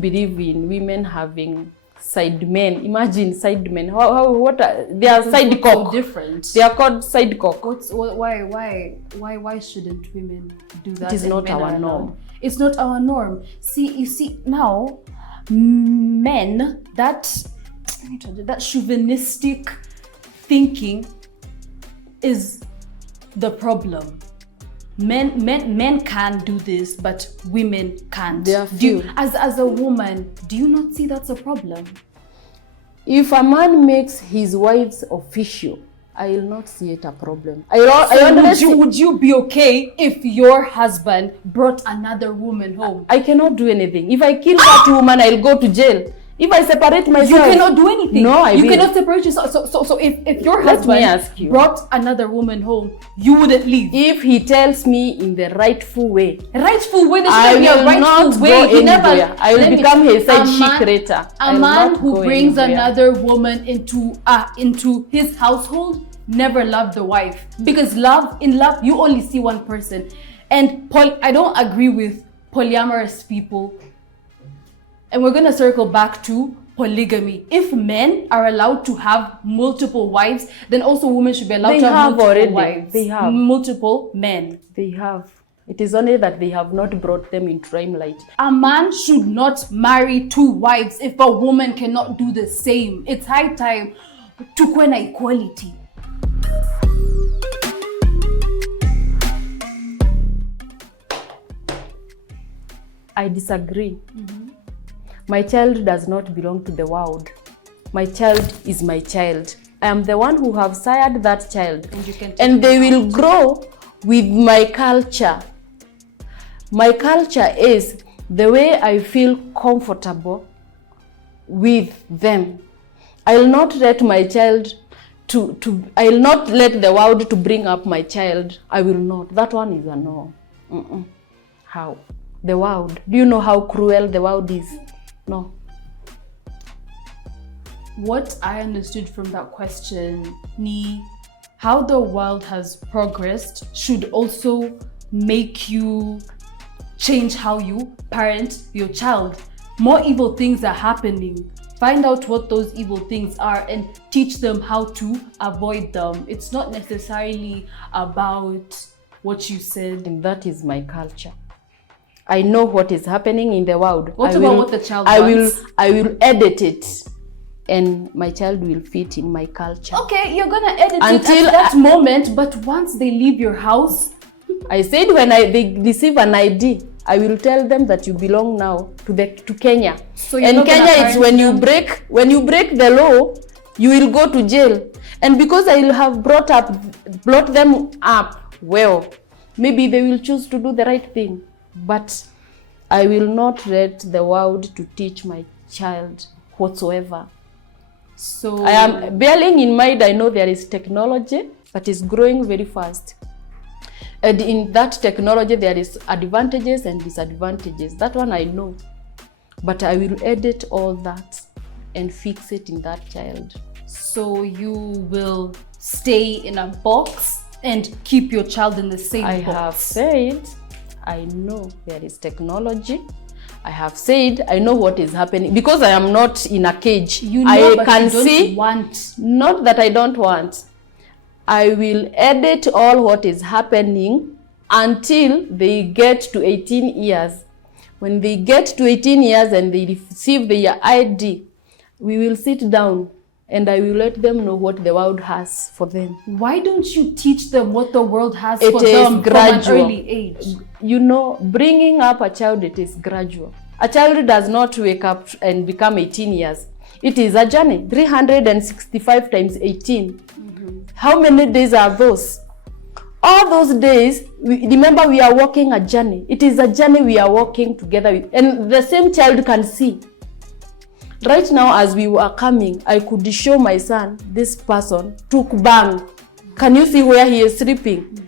believe in women having side men. Imagine side men. They are side cock. So different. They are called side cock. Why shouldn't women do that? It is not Men our are norm. allowed? It's not our norm. You see now, men, that chauvinistic thinking is the problem. Men can do this, but women can't. They are few. As a woman, do you not see that's a problem? If a man makes his wives official, I will not see it a problem. Would you be okay if your husband brought another woman home? I cannot do anything. If I kill that woman, I'll go to jail. If I separate myself, you cannot do anything. No, you cannot separate yourself. So if your Let me husband ask you. brought another woman home, you wouldn't leave. If he tells me in the rightful way, Rightful way. I will not go anywhere. I will become his side chick later. A man who brings another woman into his household never loved the wife, because in love you only see one person. And I don't agree with polyamorous people. And we're going to circle back to polygamy. If men are allowed to have multiple wives, then also women should be allowed to have multiple wives. They have multiple men. They have. It is only that they have not brought them in limelight. A man should not marry 2 wives if a woman cannot do the same. It's high time to kuwe na equality. I disagree. My child does not belong to the world. My child is my child. I am the one who have sired that child. And they will grow with my culture. My culture is the way I feel comfortable with them. I will not let my child I will not let the world to bring up my child. I will not. That one is a no. How? The world. Do you know how cruel the world is? No. What I understood from that question, how the world has progressed should also make you change how you parent your child. More evil things are happening. Find out what those evil things are and teach them how to avoid them. It's not necessarily about what you said. And that is my culture. I know what is happening in the world. What about what the child wants? I will edit it, and my child will fit in my culture. Okay, you're gonna edit it at that moment, but once they leave your house, I said when they receive an ID, I will tell them that you belong now to Kenya. So and Kenya, it's when you break the law, you will go to jail. And because I will have brought them up well, maybe they will choose to do the right thing. But I will not let the world to teach my child whatsoever. So I am bearing in mind, I know there is technology that is growing very fast. And in that technology, there is advantages and disadvantages. That one I know. But I will edit all that and fix it in that child. So you will stay in a box and keep your child in the same box? I have said, I know there is technology. I have said, I know what is happening. Because I am not in a cage. You know, but can you don't see, want. Not that I don't want. I will edit all what is happening until they get to 18 years. When they get to 18 years and they receive their ID, we will sit down and I will let them know what the world has for them. Why don't you teach them what the world has for them from an early age? You know, bringing up a child, it is gradual. A child does not wake up and become 18 years. It is a journey, 365 times 18. How many days are those? All those days, remember we are walking a journey. It is a journey we are walking together with. And the same child can see. Right now, as we were coming, I could show my son, this person took bang. Can you see where he is sleeping?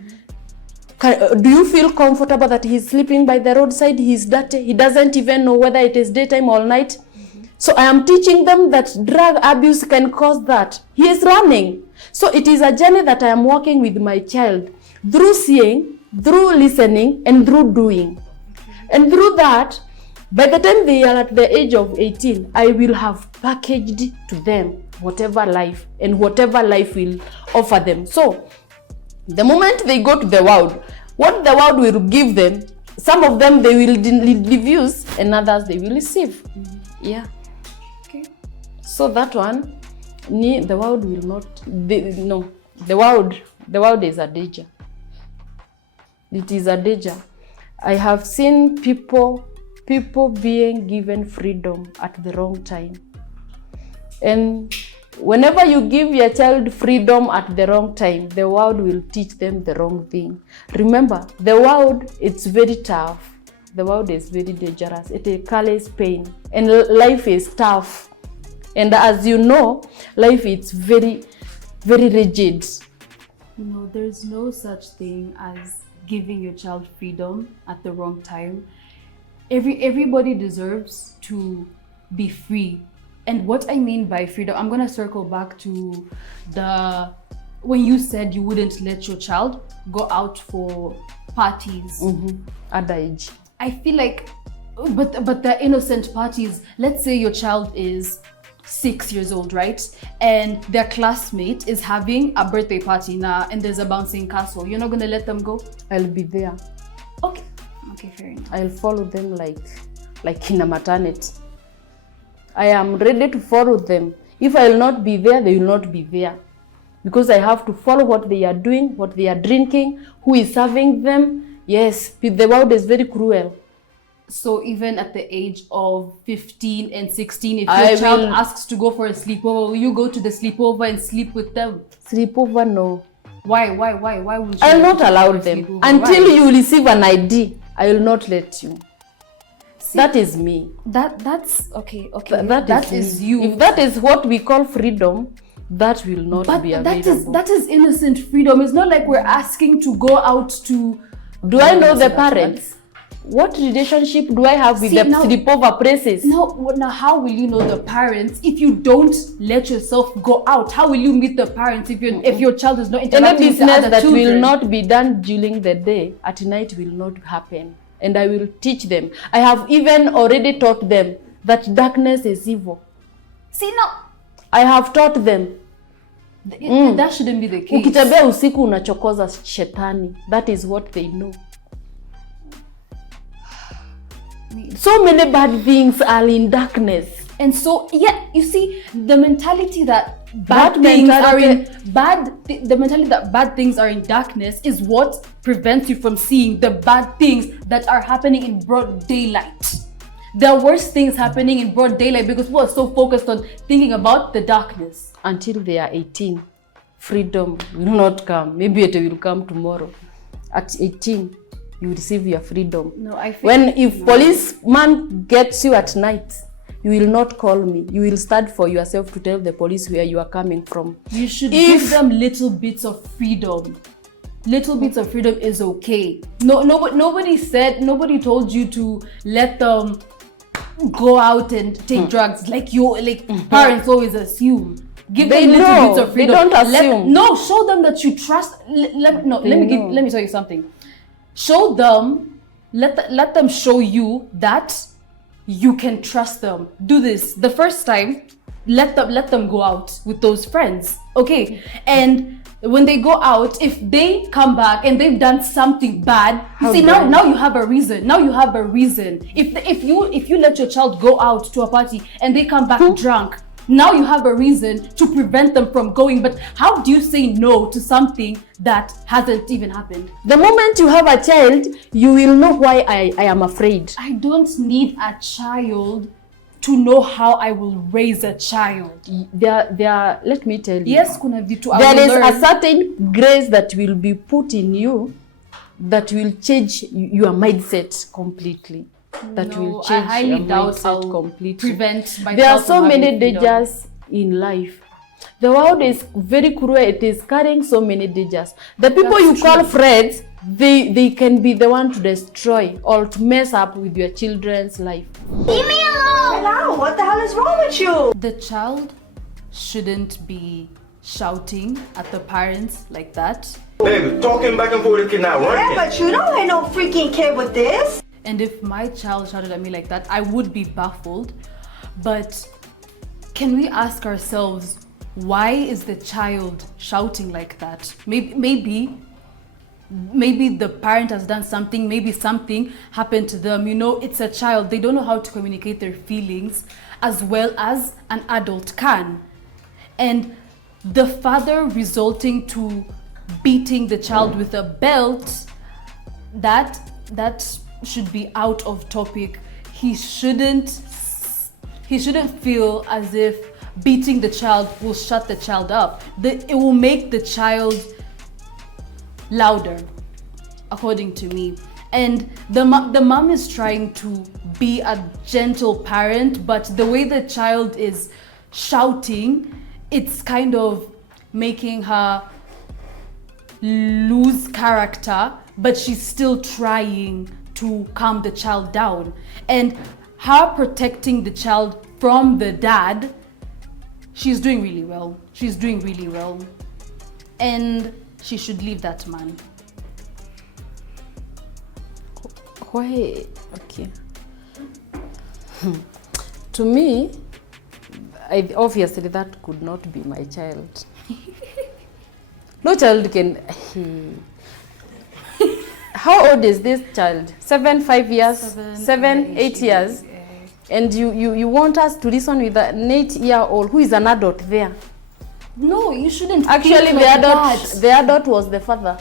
Do you feel comfortable that he's sleeping by the roadside? He's dirty. He doesn't even know whether it is daytime or night. So I am teaching them that drug abuse can cause that. He is running. So it is a journey that I am working with my child through seeing, through listening, and through doing. And through that, by the time they are at the age of 18, I will have packaged to them whatever life and whatever life will offer them. So the moment they go to the world, what the world will give them, some of them they will diffuse and others they will receive. Yeah. Okay. So that one, the world will not, the world is a danger. It is a danger. I have seen people being given freedom at the wrong time. And whenever you give your child freedom at the wrong time, the world will teach them the wrong thing. Remember, the world, it's very tough. The world is very dangerous. It carries pain. And life is tough. And as you know, life is very, very rigid. No, there's no such thing as giving your child freedom at the wrong time. Everybody deserves to be free. And what I mean by freedom, I'm gonna circle back to when you said you wouldn't let your child go out for parties. At the age. I feel like, but the innocent parties, let's say your child is 6 years old, right? And their classmate is having a birthday party now and there's a bouncing castle. You're not gonna let them go? I'll be there. Okay, fair enough. I'll follow them like in a maternity. I am ready to follow them. If I will not be there, they will not be there. Because I have to follow what they are doing, what they are drinking, who is serving them. Yes, the world is very cruel. So even at the age of 15 and 16, if your child asks to go for a sleepover, will you go to the sleepover and sleep with them? Sleepover, no. Why would you? I will not allow them. Until you receive an ID, I will not let you. See, that is me. That's okay. That is you. If that is what we call freedom, that will not be available. That is innocent freedom. It's not like we're asking to go out to. Do I know the parents? What relationship do I have with the sleepover places? Now, how will you know the parents if you don't let yourself go out? How will you meet the parents if your child is not interacting with the other that children? will not be done during the day, at night will not happen. And I will teach them. I have even already taught them that darkness is evil. See now, I have taught them. That shouldn't be the case. Ukitembea usiku unachokoza shetani. That is what they know. So many bad things are in darkness. And so, yeah, you see, the mentality that bad things are in darkness is what prevents you from seeing the bad things that are happening in broad daylight. There are worse things happening in broad daylight because we're so focused on thinking about the darkness. Until they are 18, freedom will not come. Maybe it will come tomorrow. At 18, you receive your freedom. No, I feel if policeman gets you at night, you will not call me. You will start for yourself to tell the police where you are coming from. You should give them little bits of freedom. Little bits of freedom is okay. Nobody told you to let them go out and take drugs parents always assume. Give them little bits of freedom. They don't assume. Show them that you trust. Let me tell you something. Show them, let them show you that you can trust them. Do this the first time. Let them go out with those friends, okay? And when they go out, if they come back and they've done something bad, now you have a reason. Now you have a reason. If you let your child go out to a party and they come back drunk, now you have a reason to prevent them from going. But how do you say no to something that hasn't even happened? The moment you have a child, you will know why I am afraid. I don't need a child to know how I will raise a child. Let me tell you. Yes, kuna vitu there is a certain grace that will be put in you that will change your mindset completely. that No, will I change highly your doubt mindset I'll completely. prevent myself There are so from many having freedom. dangers in life. The world is very cruel. It is carrying so many dangers. The people That's you call true. friends, they can be the one to destroy or to mess up with your children's life. Leave me alone! Hello, what the hell is wrong with you? The child shouldn't be shouting at the parents like that. Baby, talking back and forth is not working. Yeah, but you don't hit no freaking kid with this. And if my child shouted at me like that, I would be baffled. But can we ask ourselves, why is the child shouting like that? Maybe the parent has done something, maybe something happened to them. You know, it's a child. They don't know how to communicate their feelings as well as an adult can. And the father resulting to beating the child with a belt, that should be out of topic. He shouldn't feel as if beating the child will shut the child up. It will make the child louder, according to me. And the mom is trying to be a gentle parent, but the way the child is shouting, it's kind of making her lose character, but she's still trying to calm the child down. And her protecting the child from the dad, she's doing really well. She's doing really well. And she should leave that man. Why? Okay. To me, obviously that could not be my child. No child can. How old is this child? 7, 5 years? 7, 8 years? And you want us to listen with an 8-year-old who is an adult there? No, you shouldn't. Actually, think like that. the adult was the father.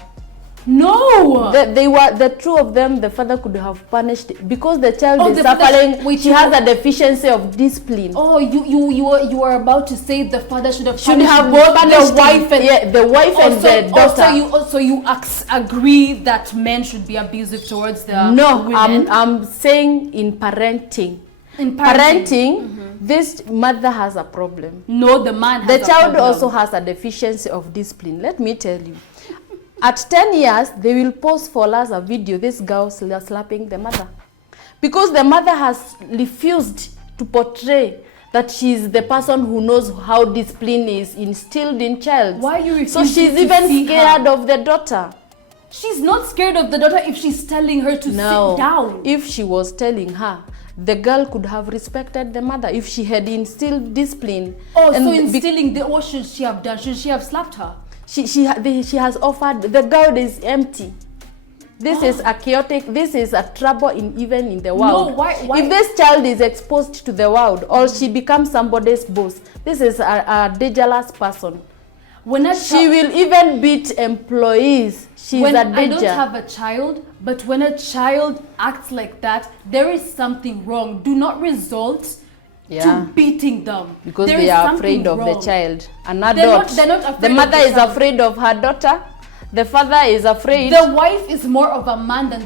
No. They were the two of them. The father could have punished because the child is the father- suffering. wait, She has a deficiency of discipline. Oh, you were about to say the father should have Should punished have both punished the wife and the wife and the daughter. Also you agree that men should be abusive towards the No, women. I'm saying in parenting. In Parenting, this mother has a problem. No, the man has The a child problem. also has a deficiency of discipline. Let me tell you. At 10 years, they will post for us a video, this girl slapping the mother. Because the mother has refused to portray that she is the person who knows how discipline is instilled in child. Why are you So refusing she's to even see scared her? of the daughter. She's not scared of the daughter if she's telling her to No, sit down. if she was telling her, the girl could have respected the mother if she had instilled discipline. Oh, And so instilling what should she have done? Should she have slapped her? She has offered. The girl is empty. This is a chaotic. This is a trouble even in the world. No, why? If this child is exposed to the world or she becomes somebody's boss, this is a dangerous person. When She will even beat employees. She's when a I danger. don't have a child, but when a child acts like that, there is something wrong. Do not resort to beating them. Because There they is are something afraid of wrong. the child. An They're adult. not afraid the of mother the is child. afraid of her daughter. The father is afraid. The wife is more of a man than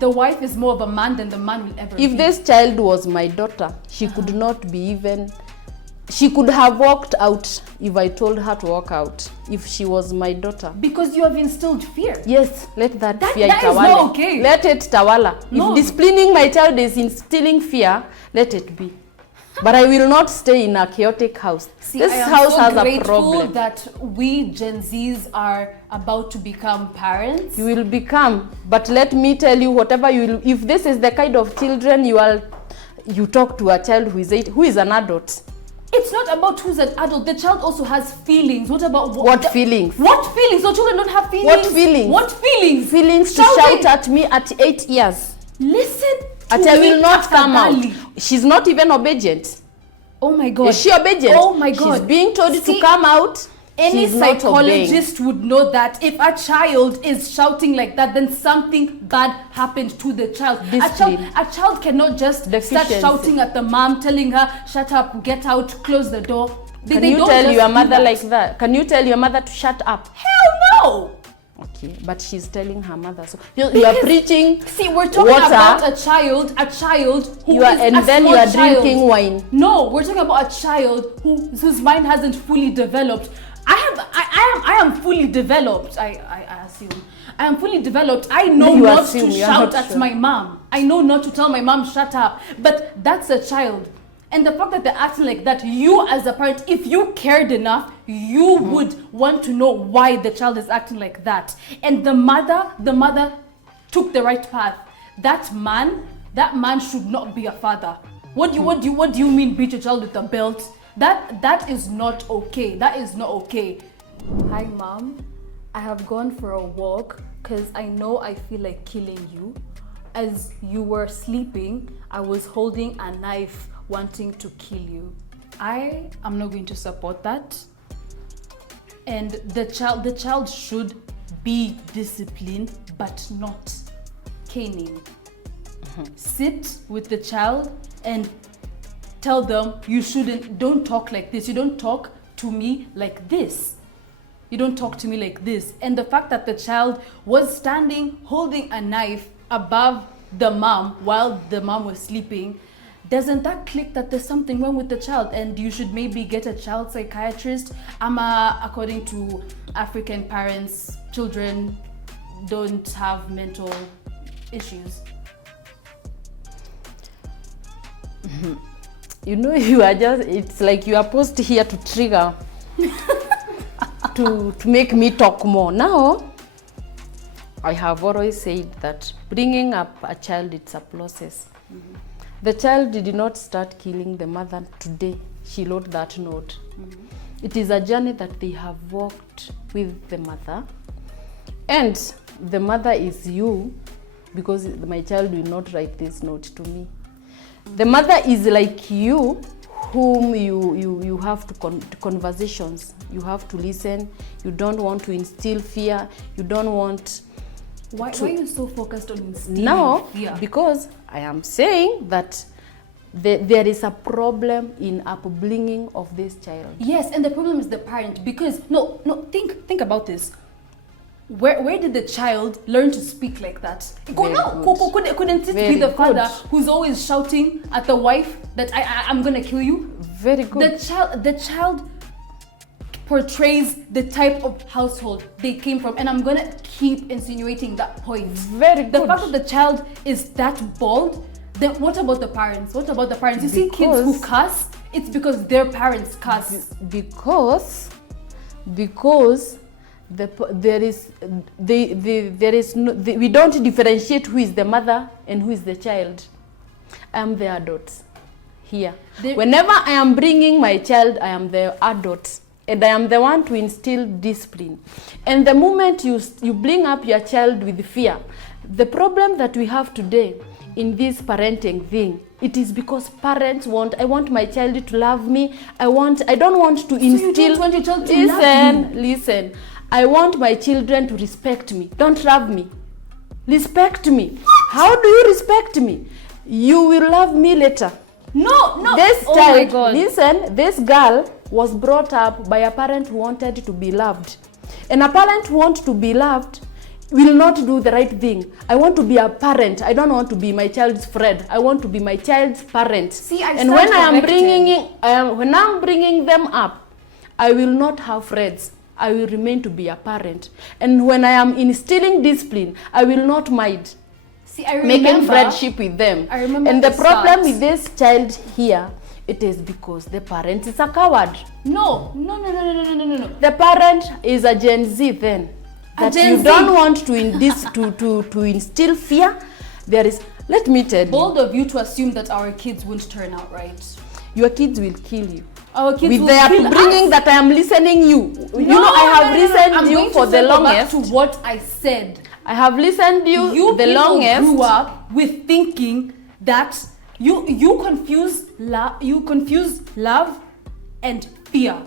the wife is more of a man than the man will ever be. If this child was my daughter, she could not be even. She could have walked out if I told her to walk out. If she was my daughter. Because you have instilled fear. Yes, let that fear that is tawala. not okay. Let it tawala. No. If disciplining my child is instilling fear, let it be. But I will not stay in a chaotic house. See, This I am house so has a grateful problem. that we Gen Zs are about to become parents. You will become, but let me tell you, whatever you will, if this is the kind of children you talk to a child who is 8, who is an adult. It's not about who's an adult. The child also has feelings. What about What feelings? What feelings? So children don't have feelings. What feelings? What feelings? Feelings to Shouting. shout at me at 8 years. Listen to At I me will not come out. tafadhali. She's not even obedient. Oh my God. Is she obedient? Oh my God. She's being told See, to come out. Any She's not obeying. psychologist would know that if a child is shouting like that, then something bad happened to the child. Discipline. A child cannot just Deficiency. start shouting at the mom, telling her, shut up, get out, close the door. Can They you don't tell just your do mother that. like that? Can you tell your mother to shut up? Hell no! Okay, but she's telling her mother. So you are preaching. See, we're talking water, about a child who you are, is and a then small you are child. drinking wine. No, we're talking about a child whose mind hasn't fully developed. I am fully developed. I assume. I am fully developed. I know You not assume, to you're shout not at sure. my mom. I know not to tell my mom, shut up. But that's a child. And the fact that they're acting like that, you as a parent, if you cared enough, you would want to know why the child is acting like that. And the mother took the right path. That man should not be a father. What do you mean beat your child with a belt? That is not okay. That is not okay. Hi, Mom. I have gone for a walk because I know I feel like killing you. As you were sleeping, I was holding a knife wanting to kill you. I am not going to support that. And the child should be disciplined, but not caning. Sit with the child and tell them don't talk like this. You don't talk to me like this. You don't talk to me like this. And the fact that the child was standing holding a knife above the mom while the mom was sleeping, doesn't that click that there's something wrong with the child and you should maybe get a child psychiatrist? According to African parents, children don't have mental issues. You know, it's like you are posed here to trigger, to make me talk more. Now, I have always said that bringing up a child, it's a process. The child did not start killing the mother today. She wrote that note. It is a journey that they have walked with the mother. And the mother is you, because my child will not write this note to me. The mother is like you, whom you have to conversations. You have to listen. You don't want to instill fear. You don't want... Why are you so focused on instilling fear? Because I am saying that there is a problem in upbringing of this child. Yes, and the problem is the parent. Because think about this. Where did the child learn to speak like that? Couldn't it be the father who's always shouting at the wife that I'm gonna kill you? Very good. The child portrays the type of household they came from, and I'm gonna keep insinuating that point. Very good. The fact that the child is that bold, then what about the parents? What about the parents? You see kids who cuss, it's because their parents cuss. Because we don't differentiate who is the mother and who is the child. I am the adult here. Whenever I am bringing my child, I am the adult. And I am the one to instill discipline. And the moment you bring up your child with fear, the problem that we have today in this parenting thing, it is because parents I want my child to love me. I don't want to instill... So you don't want your child to love you? Listen. I want my children to respect me. Don't love me. Respect me. How do you respect me? You will love me later. No. This Oh child, my God. listen, this girl was brought up by a parent who wanted to be loved. And a parent who wants to be loved will not do the right thing. I want to be a parent. I don't want to be my child's friend. I want to be my child's parent. See, and when I'm bringing them up, I will not have friends. I will remain to be a parent. And when I am instilling discipline, I will not mind making friendship with them. I remember and the problem with this child here, it is because the parent is a coward. No. The parent is a Gen Z then. That you don't want to instill fear. There is, let me tell you. Bold of you to assume that our kids won't turn out right. Your kids will kill you. Our kids with will their kill upbringing us. that I am listening you. I have listened you for the longest. I'm going to go back to what I said. I have listened you the longest. You grew up with thinking that you confuse love and fear.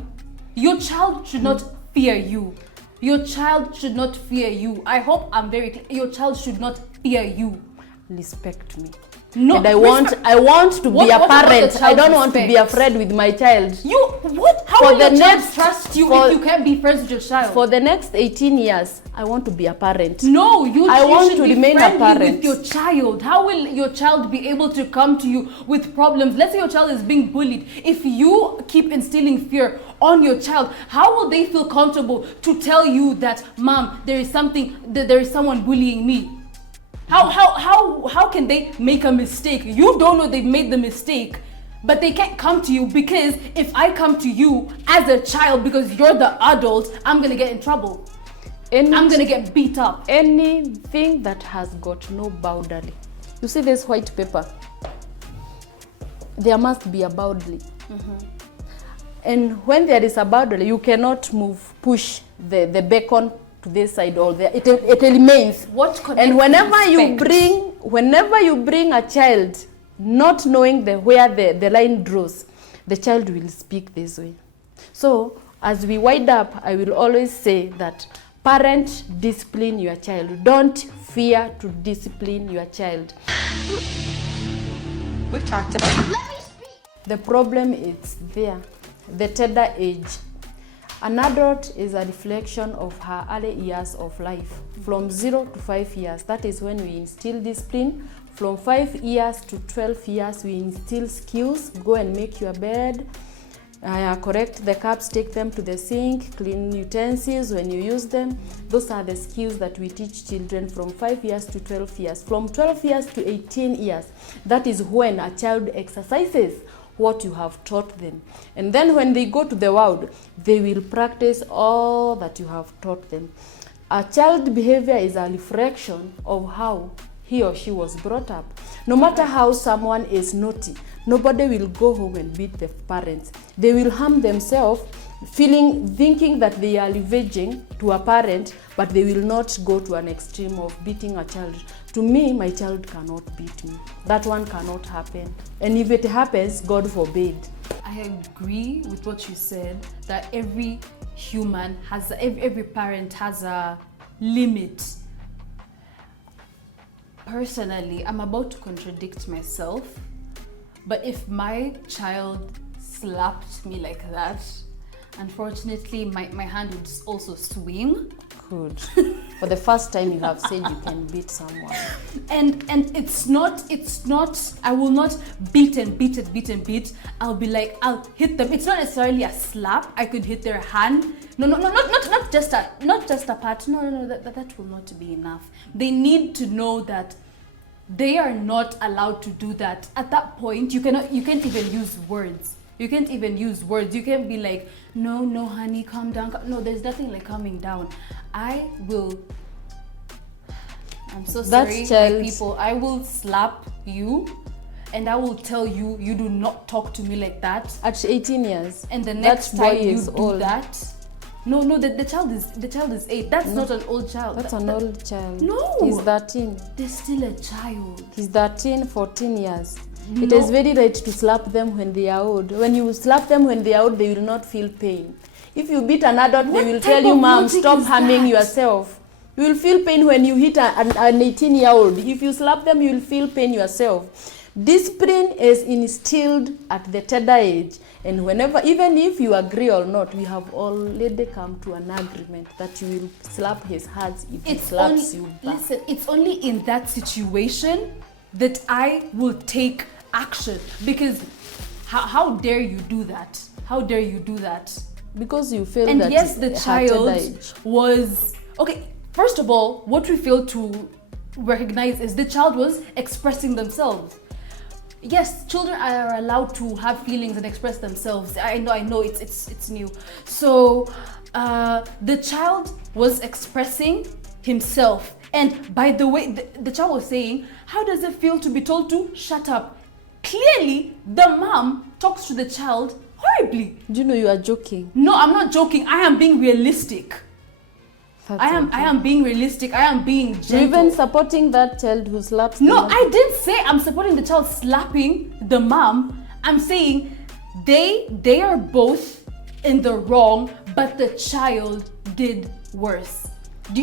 Your child should not fear you. Your child should not fear you. I hope I'm very clear. Your child should not fear you. Respect me. No, and I want to be a parent. I don't want to be a friend with my child. How will your child trust you if you can't be friends with your child? For the next 18 years, I want to be a parent. No, you want should to be remain a friendly parent with your child. How will your child be able to come to you with problems? Let's say your child is being bullied. If you keep instilling fear on your child, how will they feel comfortable to tell you that, Mom, there is someone bullying me? How can they make a mistake? You don't know they've made the mistake, but they can't come to you, because if I come to you as a child because you're the adult, I'm gonna get in trouble. I'm gonna get beat up. Anything that has got no boundary. You see this white paper? There must be a boundary. And when there is a boundary, you cannot push the bacon to this side or there. It remains. And whenever you bring a child not knowing where the line draws, the child will speak this way. So as we wind up, I will always say that parent, discipline your child. Don't fear to discipline your child. We've talked about. The problem is there, the tender age. An adult is a reflection of her early years of life. From 0 to 5 years, that is when we instill discipline. From 5 years to 12 years, we instill skills. Go and make your bed, correct the cups, take them to the sink, clean utensils when you use them. Those are the skills that we teach children from 5 years to 12 years. From 12 years to 18 years, that is when a child exercises what you have taught them. And then when they go to the world, they will practice all that you have taught them. A child's behavior is a reflection of how he or she was brought up. No matter how someone is naughty, nobody will go home and beat the parents. They will harm themselves, thinking that they are revenging to a parent, but they will not go to an extreme of beating a child. To me, my child cannot beat me. That one cannot happen. And if it happens, God forbid. I agree with what you said, that every human has, every parent has a limit. Personally, I'm about to contradict myself, but if my child slapped me like that, unfortunately, my hand would also swing. Good. For the first time you have said you can beat someone. And it's not, I will not beat. I'll be like, I'll hit them. It's not necessarily a slap. I could hit their hand. Not just a pat. No, that will not be enough. They need to know that they are not allowed to do that. At that point, you can't even use words. You can't even use words. You can't be like, no, honey, calm down. No, there's nothing like calming down. I'm so sorry, my people. I will slap you and I will tell you, you do not talk to me like that. At 18 years. And the next time you do that, no, the child is 8. That's not an old child. That's an old child. No. He's 13. They're still a child. He's 13, 14 years. No. It is very right to slap them when they are old. When you slap them when they are old, they will not feel pain. If you beat an adult, they will tell you, Mom, stop harming yourself. You will feel pain when you hit an 18-year-old. If you slap them, you will feel pain yourself. Discipline is instilled at the tender age. And whenever, even if you agree or not, we have already come to an agreement that you will slap his hands if he slaps you back. Listen, it's only in that situation that I will take action. Because how dare you do that? How dare you do that? Because you feel and that. And yes, the child was... Okay, first of all, what we fail to recognize is the child was expressing themselves. Yes, children are allowed to have feelings and express themselves. I know, it's new. So the child was expressing himself. And by the way, the child was saying, how does it feel to be told to shut up? Clearly, the mom talks to the child horribly. Do you know you are joking? No, I'm not joking. I am being realistic. I am being realistic. I am being gentle. You're even supporting that child who slaps No, I didn't say I'm supporting the child slapping the mom. I'm saying they are both in the wrong, but the child did worse. Do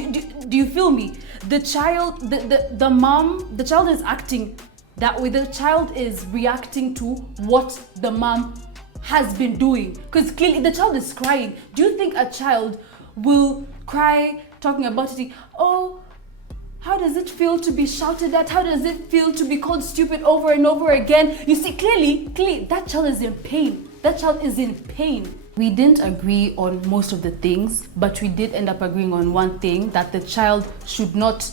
you feel me? The child, the mom, the child is acting that way the child is reacting to what the mom has been doing. Because clearly the child is crying. Do you think a child will cry talking about it? Oh, how does it feel to be shouted at? How does it feel to be called stupid over and over again? You see, clearly, that child is in pain. That child is in pain. We didn't agree on most of the things, but we did end up agreeing on one thing, that the child should not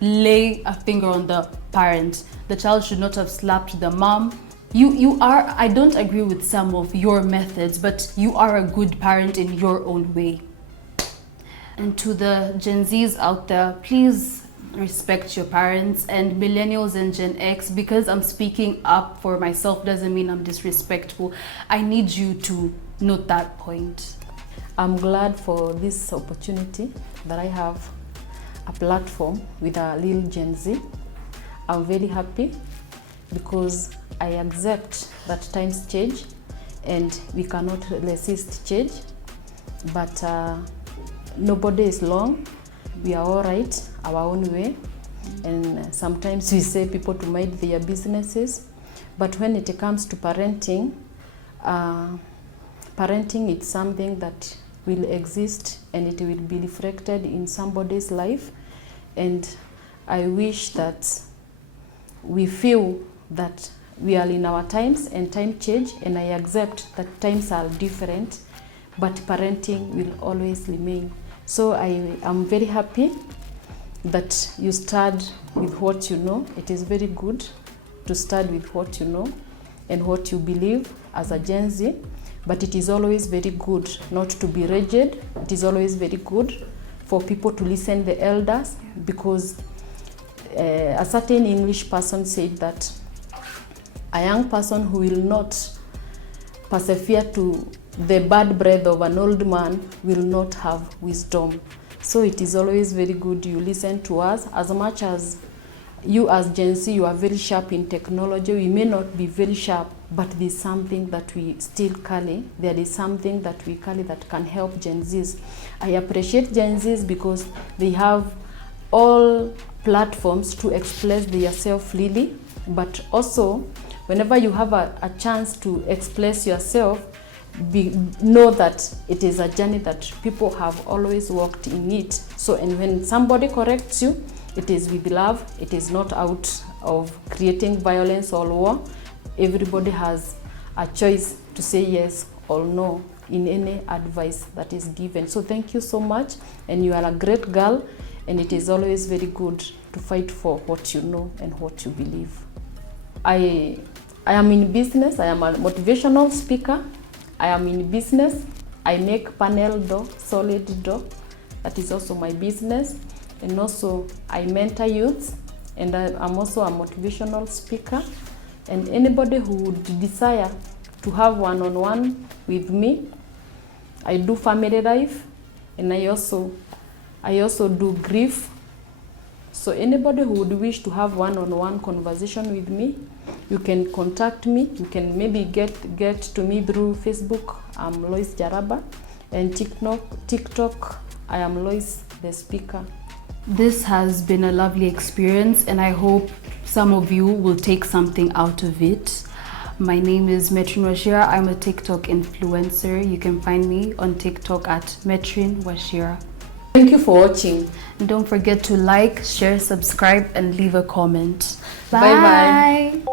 lay a finger on the parent. The child should not have slapped the mom. I don't agree with some of your methods, but you are a good parent in your own way. And to the Gen Zs out there, please respect your parents, and millennials and Gen X, because I'm speaking up for myself doesn't mean I'm disrespectful. I need you to note that point. I'm glad for this opportunity that I have a platform with a little Gen Z. I'm very happy because I accept that times change and we cannot resist change, but nobody is long. We are all right our own way, and sometimes we say people to mind their businesses, but when it comes to parenting, parenting is something that will exist and it will be reflected in somebody's life, and I wish that we feel that we are in our times and time change, and I accept that times are different, but parenting will always remain. So I am very happy that you start with what you know. It is very good to start with what you know and what you believe as a Gen Z, but it is always very good not to be rigid. It is always very good for people to listen to the elders, because a certain English person said that a young person who will not persevere to the bad breath of an old man will not have wisdom. So it is always very good you listen to us. As much as you as Gen Z, you are very sharp in technology, we may not be very sharp, but there's something that we still carry. There is something that we carry that can help Gen Zs. I appreciate Gen Zs because they have all platforms to express themselves freely, but also whenever you have a chance to express yourself, know that it is a journey that people have always walked in it. So, and when somebody corrects you, it is with love. It is not out of creating violence or war. Everybody has a choice to say yes or no in any advice that is given. So thank you so much, and you are a great girl, and it is always very good to fight for what you know and what you believe. I am in business. I am a motivational speaker. I am in business. I make panel door, solid door. That is also my business. And also I mentor youths, and I'm also a motivational speaker. And anybody who would desire to have one-on-one with me, I do family life, and I also do grief. So anybody who would wish to have one-on-one conversation with me, you can contact me. You can maybe get to me through Facebook. I'm Lois Jaraba, and TikTok I am Lois the Speaker. This has been a lovely experience, and I hope some of you will take something out of it. My name is Metrin Washira. I'm a TikTok influencer. You can find me on TikTok at Metrin Washira. Thank you for watching. And don't forget to like, share, subscribe, and leave a comment. Bye bye.